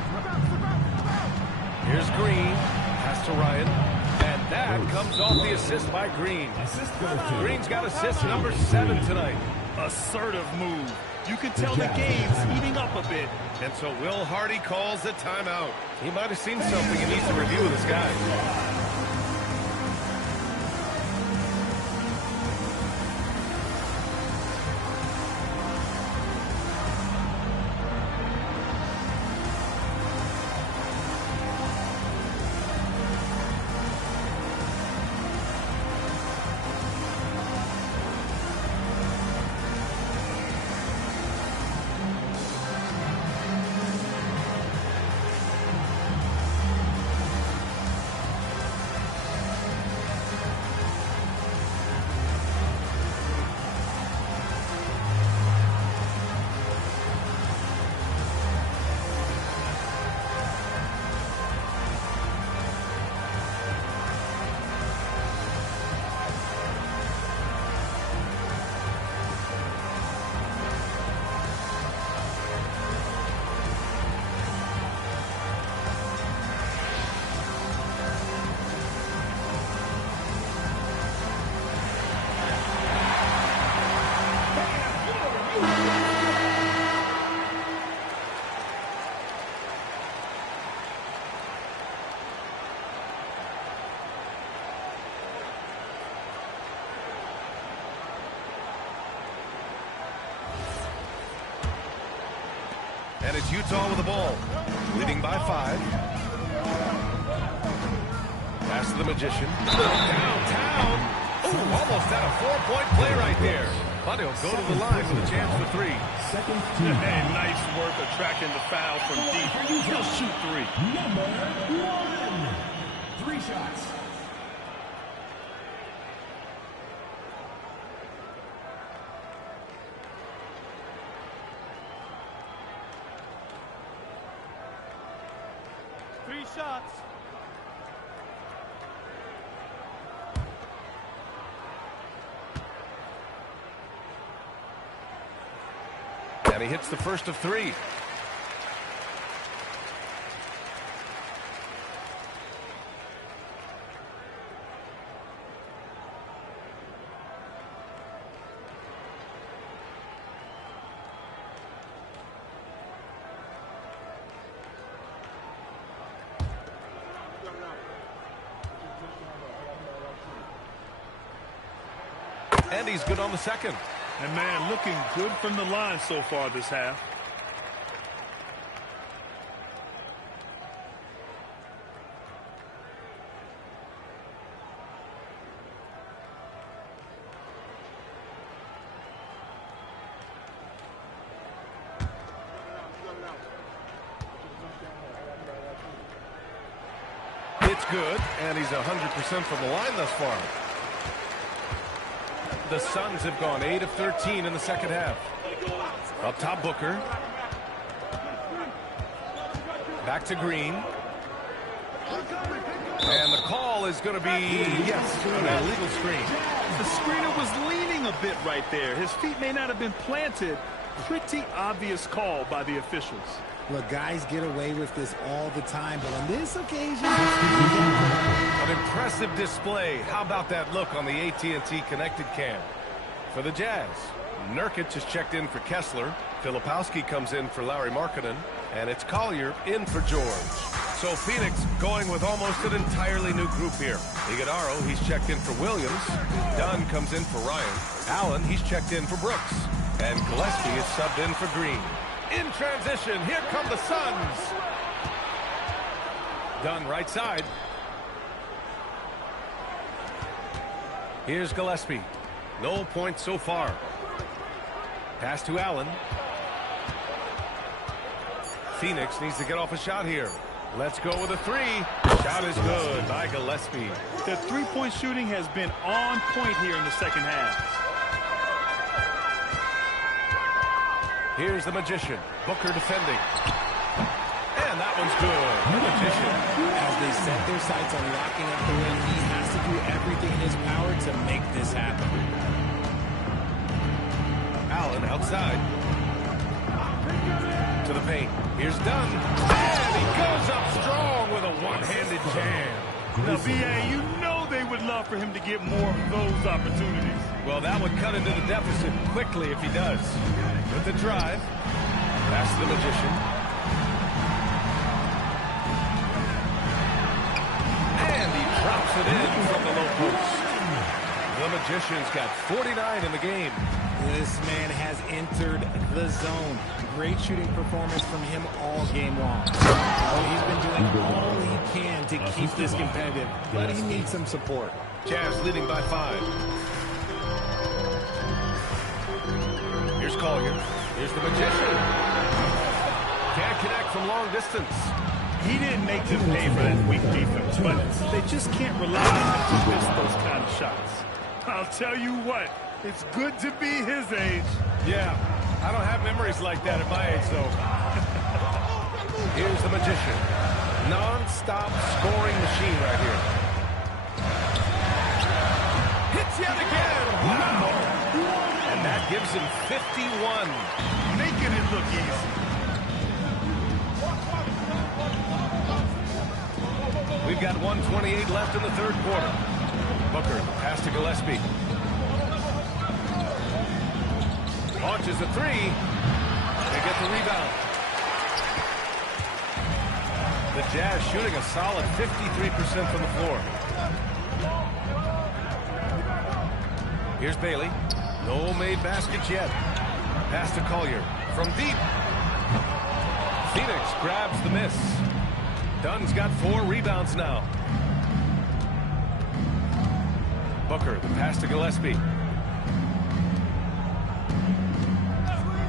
Here's Green. Pass to Ryan. And that comes off the assist by Green. Green's got assist number 7 tonight. assertive move. You can tell the game's heating up a bit. And so Will Hardy calls a timeout. He might have seen something and needs to review with his guys. And it's Utah with the ball, leading by 5. Pass to the Magician. Downtown. Ooh, almost had a 4-point play right there. But he'll go to the line with a chance for 3. And nice work attracting the foul from deep. He'll shoot 3. Number 1. 3 shots. Shots. And he hits the first of 3. And he's good on the second. And, man, looking good from the line so far this half. It's good, and he's 100% from the line thus far. The Suns have gone 8 of 13 in the second half. Up top, Booker. Back to Green. And the call is going to be, yes, an illegal screen. The screener was leaning a bit right there. His feet may not have been planted. Pretty obvious call by the officials. Look, guys get away with this all the time, but on this occasion... An impressive display. How about that look on the AT&T connected cam? For the Jazz, Nurkic has checked in for Kessler. Filipowski comes in for Lauri Markkanen. And it's Collier in for George. So Phoenix going with almost an entirely new group here. Iguodaro, he's checked in for Williams. Dunn comes in for Ryan. Allen, he's checked in for Brooks. And Gillespie is subbed in for Green. In transition, here come the Suns. Dunn right side. Here's Gillespie. No points so far. Pass to Allen. Phoenix needs to get off a shot here. Let's go with a 3. Shot is good by Gillespie. The three-point shooting has been on point here in the second half. Here's the Magician. Booker defending. And that one's good. The Magician. As they set their sights on locking up the win, he has to do everything in his power to make this happen. Allen outside. To the paint. Here's Dunn. And he goes up strong with a one-handed jam. Now, B.A., you know know they would love for him to get more of those opportunities. Well, that would cut into the deficit quickly if he does. With the drive, pass to the Magician. And he drops it in from the low post. The Magician's got 49 in the game. This man has entered the zone. Great shooting performance from him all game long. He's been doing all he can to keep this competitive, but he needs some support. Jazz leading by 5. Here's Collier. Here's the Magician. Can't connect from long distance. He didn't make them pay for that weak defense, but they just can't rely on him to miss those kind of shots. I'll tell you what, it's good to be his age. Yeah, I don't have memories like that at my age, though. Here's the Magician. Non-stop scoring machine right here. Hits yet again. Wow. And that gives him 51. Making it look easy. We've got 1:28 left in the third quarter. Booker, pass to Gillespie. Launches a 3. They get the rebound. The Jazz shooting a solid 53% from the floor. Here's Bailey. No made baskets yet. Pass to Collier from deep. Phoenix grabs the miss. Dunn's got 4 rebounds now. Booker, the pass to Gillespie.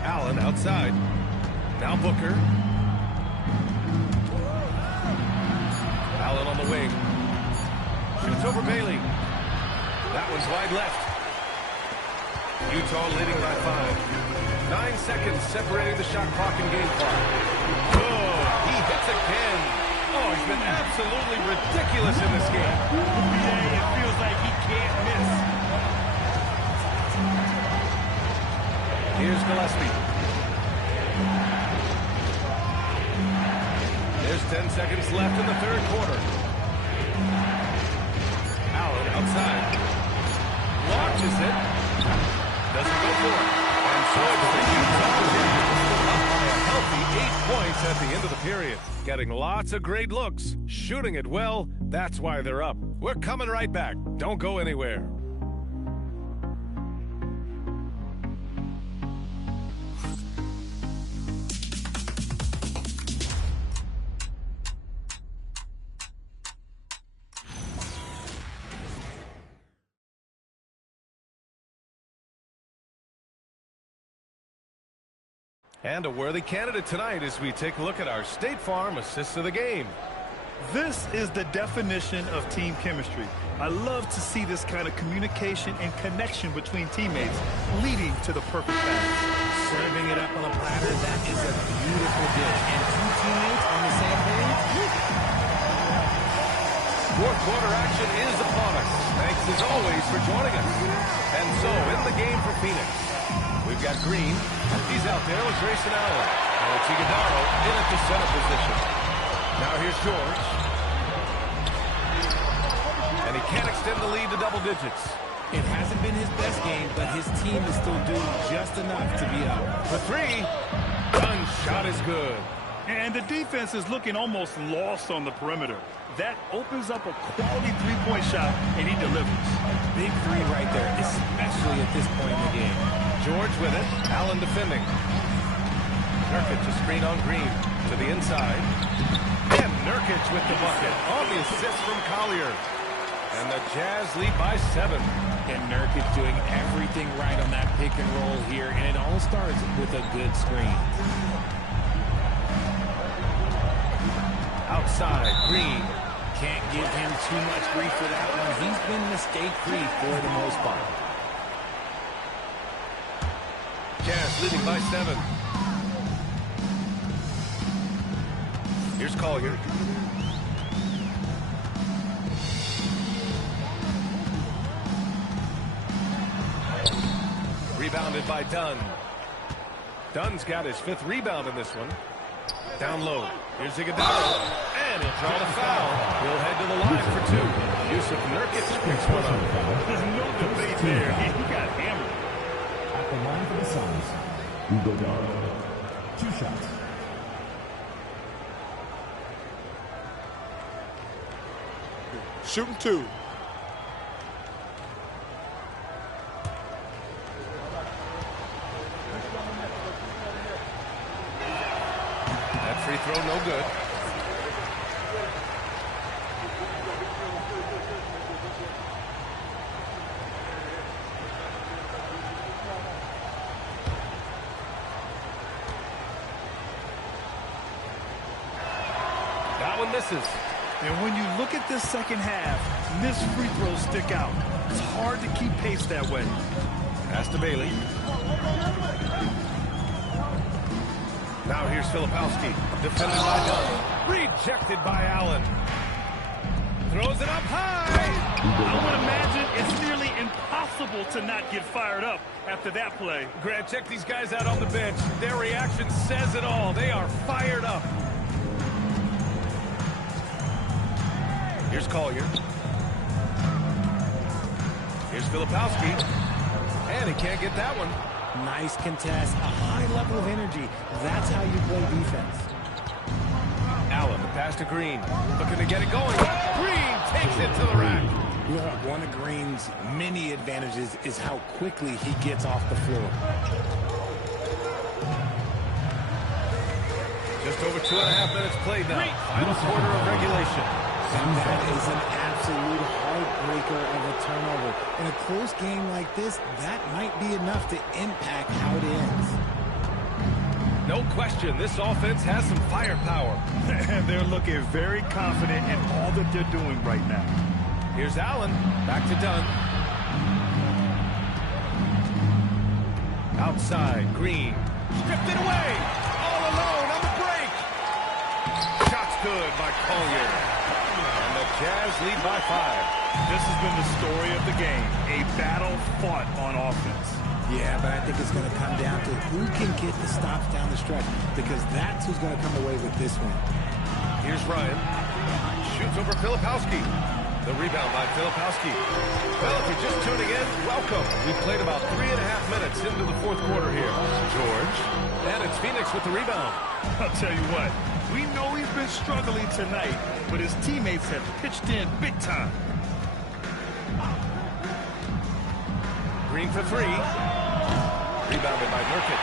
Allen outside. Now Booker. Allen on the wing. Shoots over Bailey. That one's wide left. Utah leading by 5. 9 seconds separating the shot clock and game clock. Oh, he hits again. Oh, he's been absolutely ridiculous in this game. Yeah, it feels like he can't miss. Here's Gillespie. There's 10 seconds left in the third quarter. Allen outside. Launches it. Doesn't go for it. And so it's the Utah Jazz up by a healthy 8 points at the end of the period. Getting lots of great looks. Shooting it well. That's why they're up. We're coming right back. Don't go anywhere. And a worthy candidate tonight as we take a look at our State Farm assist of the game. This is the definition of team chemistry. I love to see this kind of communication and connection between teammates leading to the perfect pass. Serving it up on a platter, that is a beautiful dish. And 2 teammates on the same page. Fourth quarter action is upon us. Thanks as always for joining us. And so in the game for Phoenix, we've got Green. He's out there with Grayson Allen. And it's Iguodala in at the center position. Now here's George. And he can't extend the lead to double digits. It hasn't been his best game, but his team is still doing just enough to be up. For 3. Dunn's shot is good. And the defense is looking almost lost on the perimeter. That opens up a quality three-point shot, and he delivers. Big 3 right there, especially at this point in the game. George with it. Allen defending. Nurkic to screen on Green. To the inside. And Nurkic with the bucket. On the assist from Collier. And the Jazz lead by 7. And Nurkic doing everything right on that pick and roll here. And it all starts with a good screen. Outside, Green. Can't give him too much grief for that one. He's been mistake-free for the most part. Jazz leading by 7. Here's Collier. Rebounded by Dunn. Dunn's got his 5th rebound in this one. Down low. Here's Iguodala. And he'll draw the foul. He'll head to the line for 2. Yusuf Nurkic picks one up. There's no debate there. He got hammered. At the line for the Suns, Udoka. 2 shots. Shooting 2. That free throw no good. That one misses. And when you look at this second half, missed free throws stick out. It's hard to keep pace that way. Pass to Bailey. Now here's Filipowski. Defended by Dunn. Rejected by Allen. Throws it up high. I would imagine it's nearly impossible to not get fired up after that play. Grant, check these guys out on the bench. Their reaction says it all. They are fired up. Here's Collier. Here's Filipowski. And he can't get that one. Nice contest, a high level of energy. That's how you play defense. Allen, the pass to Green. Looking to get it going. Green takes it to the rack. One of Green's many advantages is how quickly he gets off the floor. Just over 2.5 minutes played now. Final quarter of regulation. And that is an absolute heartbreaker of a turnover. In a close game like this, that might be enough to impact how it ends. No question, this offense has some firepower. And they're looking very confident in all that they're doing right now. Here's Allen. Back to Dunn. Outside, Green. Stripped it away. All alone on the break. Shot's good by Collier. And the Jazz lead by 5. This has been the story of the game. A battle fought on offense. Yeah, but I think it's going to come down to who can get the stops down the stretch, because that's who's going to come away with this one. Here's Ryan. Shoots over Filipowski. The rebound by Filipowski. Well, if you're just tuning in, welcome. We've played about 3.5 minutes into the fourth quarter here. George. And it's Phoenix with the rebound. I'll tell you what, we know he's been struggling tonight, but his teammates have pitched in big time. Green for 3. Rebounded by Nurkic.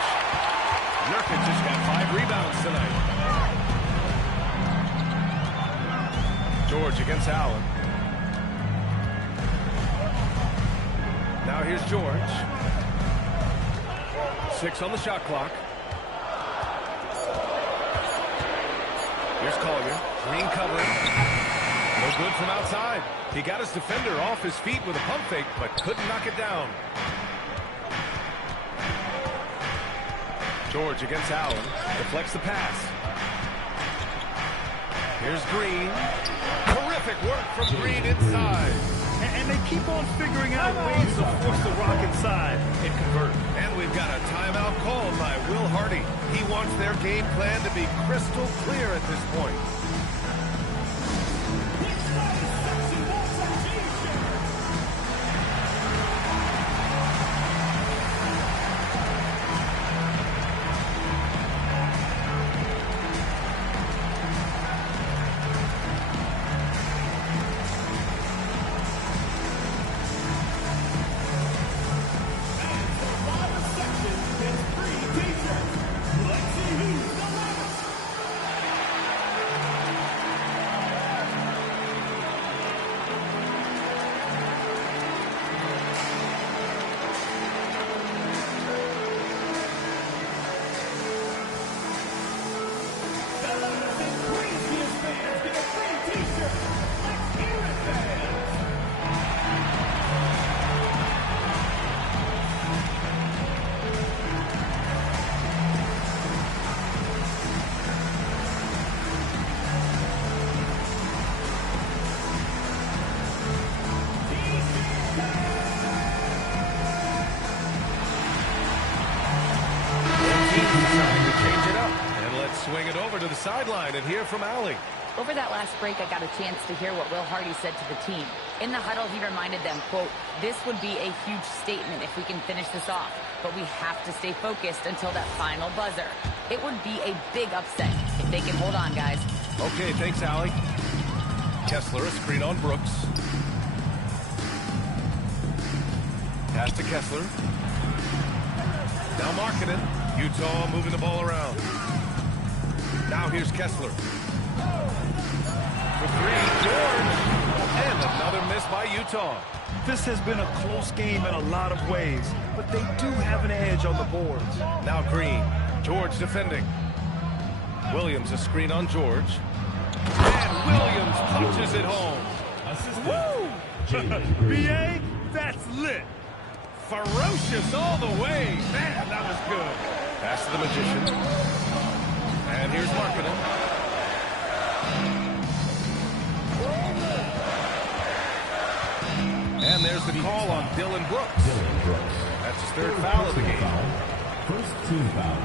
Nurkic just got 5 rebounds tonight. George against Allen. Now here's George. 6 on the shot clock. Here's Collier. Green covering. No good from outside. He got his defender off his feet with a pump fake, but couldn't knock it down. George against Allen. Deflects the pass. Here's Green. Terrific work from Green inside. And they keep on figuring out ways to force the rock inside and convert. And we've got a timeout called by Will Hardy. He wants their game plan to be crystal clear at this point. Swing it over to the sideline and hear from Allie. Over that last break, I got a chance to hear what Will Hardy said to the team. In the huddle, he reminded them, quote, "This would be a huge statement if we can finish this off, but we have to stay focused until that final buzzer. It would be a big upset if they can hold on, guys." Okay, thanks, Allie. Kessler, a screen on Brooks. Pass to Kessler. Now Markkanen. Utah moving the ball around. Now here's Kessler. For three, George. And another miss by Utah. This has been a close game in a lot of ways, but they do have an edge on the boards. Now Green. George defending. Williams, a screen on George. And Williams punches it home. Woo! BA, that's lit. Ferocious all the way. Man, that was good. Pass to the Magician. And here's Markkanen. And there's the call on Dylan Brooks. That's his third foul of the game. First team foul.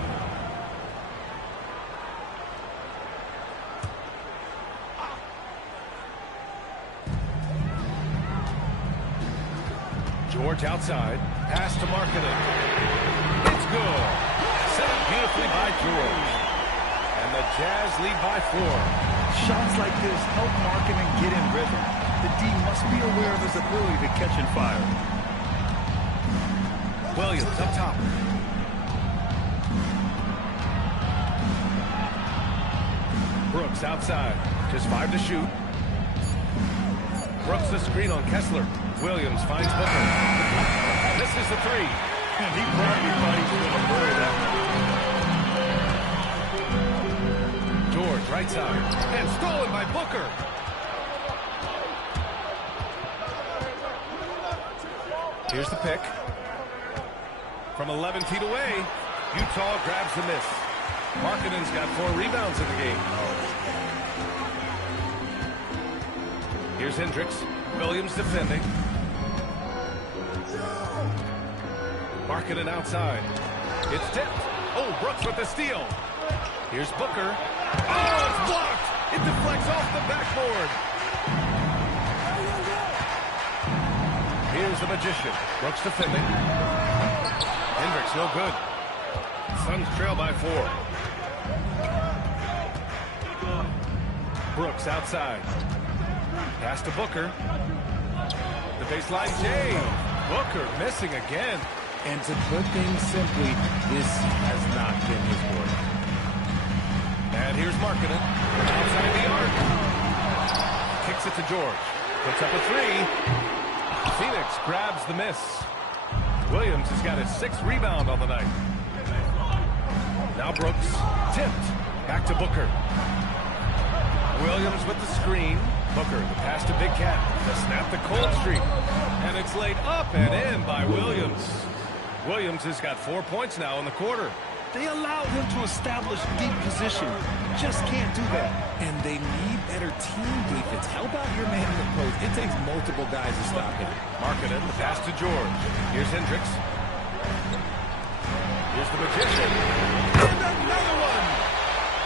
George outside. Pass to Markkanen. It's good. Set up beautifully by George. And the Jazz lead by 4. Shots like this help Markkanen get in rhythm. The D must be aware of his ability to catch and fire. Williams up top. Brooks outside. Just 5 to shoot. Brooks the screen on Kessler. Williams finds Booker. This is the 3. And he probably thought he was going to bury that one. George, right side. And stolen by Booker. Here's the pick. From 11 feet away, Utah grabs the miss. Markkanen's got 4 rebounds in the game. Here's Hendricks. Williams defending. Markkanen outside. It's tipped. Oh, Brooks with the steal. Here's Booker. Oh, it's blocked. It deflects off the backboard. Here's the Magician. Brooks defending. Hendricks no good. Suns trail by 4. Brooks outside. Pass to Booker. The baseline Jay. Booker missing again. And to put things simply, this has not been his work. And here's Markkanen. Outside the arc. Kicks it to George. Puts up a 3. Phoenix grabs the miss. Williams has got his 6th rebound on the night. Now Brooks. Tipped. Back to Booker. Williams with the screen. Booker, the pass to Big Cat to snap the cold streak. And it's laid up and in by Williams. Williams has got 4 points now in the quarter. They allowed him to establish deep position. Just can't do that. And they need better team defense. Help out your man in the post. It takes multiple guys to stop him. Markkanen, the pass to George. Here's Hendricks. Here's the Magician. And another one.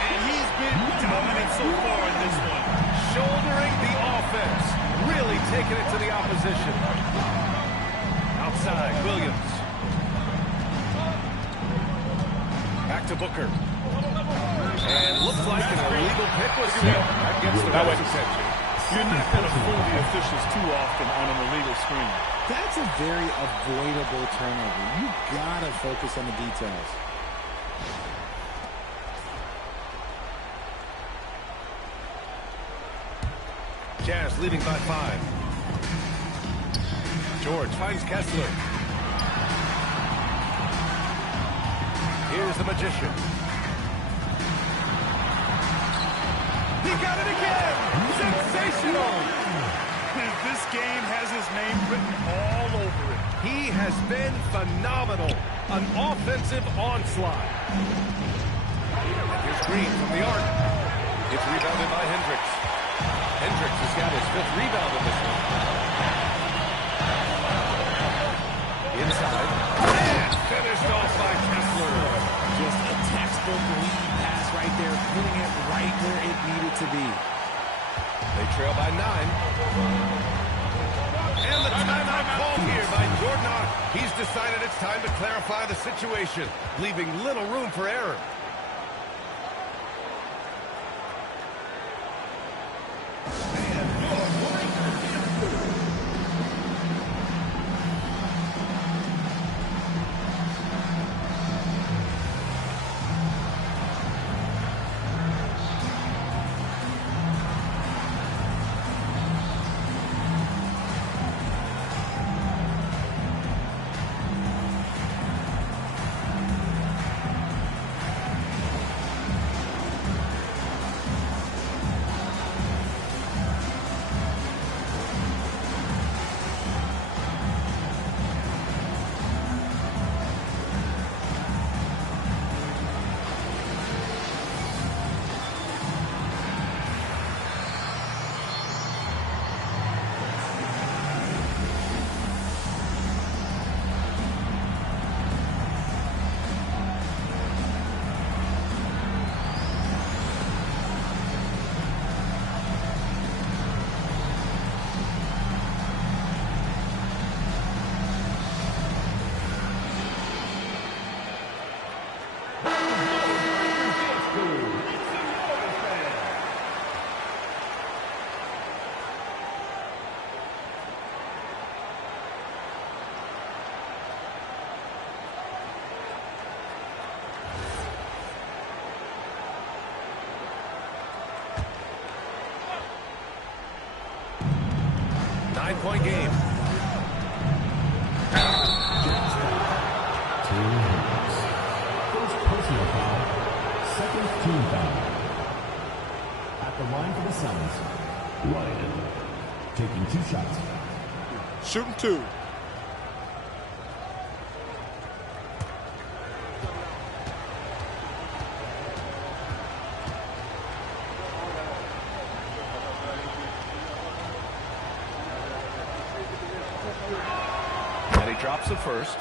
And he's been dominant so far in this one. Shouldering the offense. Really taking it to the opposition. Outside, Williams. Back to Booker. And looks like an illegal pick was set against the ref's attention. You're not going to fool the officials too often on an illegal screen. That's a very avoidable turnover. You gotta focus on the details. Jazz leading by 5. George finds Kessler. Here's the Magician. He got it again! Sensational! This game has his name written all over it. He has been phenomenal. An offensive onslaught. And here's Green from the arc. It's rebounded by Hendricks. Hendricks has got his 5th rebound in this one. Inside. And finished off by Kessler. Just a textbook lead pass right there, putting it right where it needed to be. They trail by 9. And the timeout called here by Jordan. He's decided it's time to clarify the situation, leaving little room for error. Nine-point game. 2 hits. First personal foul. Second team foul. At the line for the Suns, Ryan taking 2 shots. Shooting 2. And he drops the first.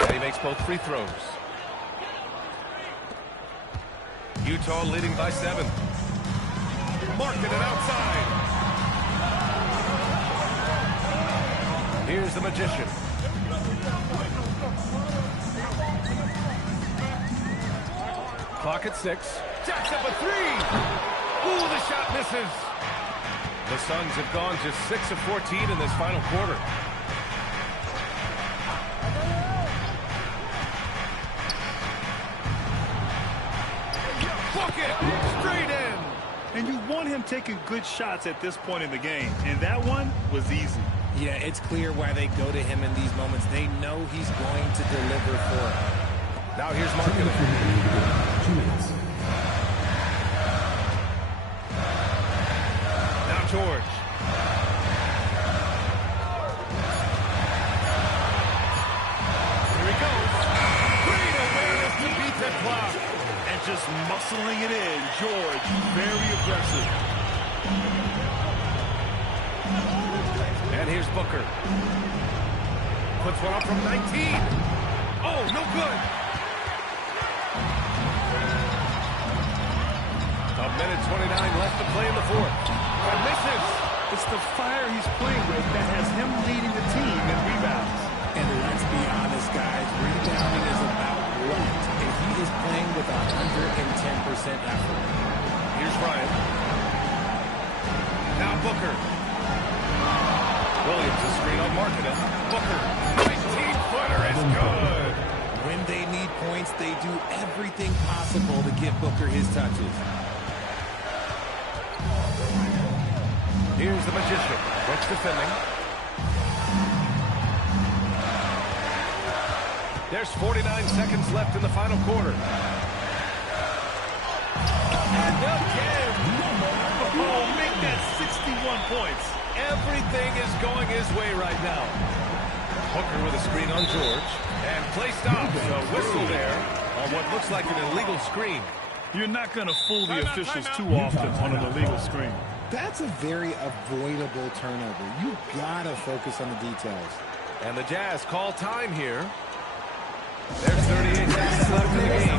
And he makes both free throws. Utah leading by 7. Marking it outside. Here's the Magician. Clock at 6. Jacks up a 3. Ooh, the shot misses. The Suns have gone just 6 of 14 in this final quarter. Straight in. And you want him taking good shots at this point in the game. And that one was easy. Yeah, it's clear why they go to him in these moments. They know he's going to deliver for it. Now here's Markkanen. 2 minutes. Now George. Here he goes. Great awareness to beat that clock. And just muscling it in. George, very aggressive. And here's Booker. Puts one up from 19. Oh, no good. A minute 29 left to play in the fourth. And misses. It's the fire he's playing with that has him leading the team in rebounds. And let's be honest, guys, rebounding is about right. And he is playing with 110% effort. Here's Ryan. Now Booker. Williams is screen on Markkanen. Booker. 19-footer is good. When they need points, they do everything possible to get Booker his touches. Here's the Magician. Wentz defending. There's 49 seconds left in the final quarter. And again. Oh, make that 61 points. Everything is going his way right now. Booker with a screen on George. And play stops. A whistle there on what looks like an illegal screen. You're not going to fool the officials too often on an illegal screen. That's a very avoidable turnover. You gotta focus on the details. And the Jazz call time here. There's 38 seconds left in the game.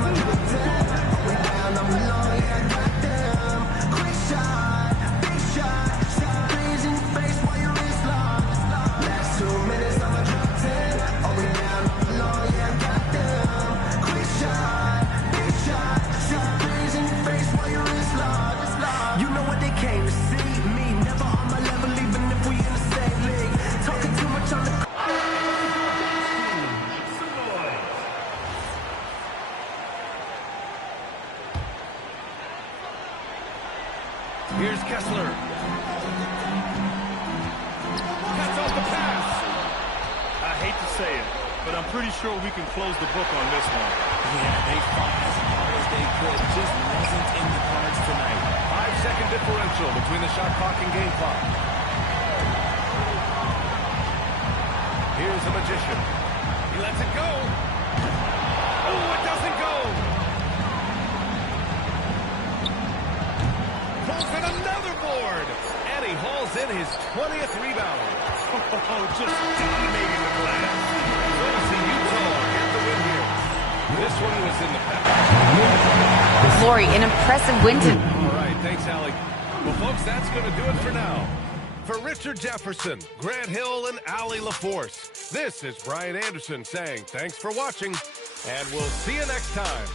Here's Kessler. Cuts off the pass. I hate to say it, but I'm pretty sure we can close the book on this one. Yeah, they fought as hard as they could. Just wasn't in the cards tonight. 5-second differential between the shot clock and game clock. Here's a magician. He lets it go. Oh, it doesn't go. Pulls in another board. And he hauls in his 20th rebound. Oh, just dominating the glass. So see Utah get the win here. This one was in the back. Lori, an impressive win tonight. All right, thanks, Allie. Well, folks, that's going to do it for now. For Richard Jefferson, Grant Hill, and Allie LaForce, this is Brian Anderson saying thanks for watching, and we'll see you next time.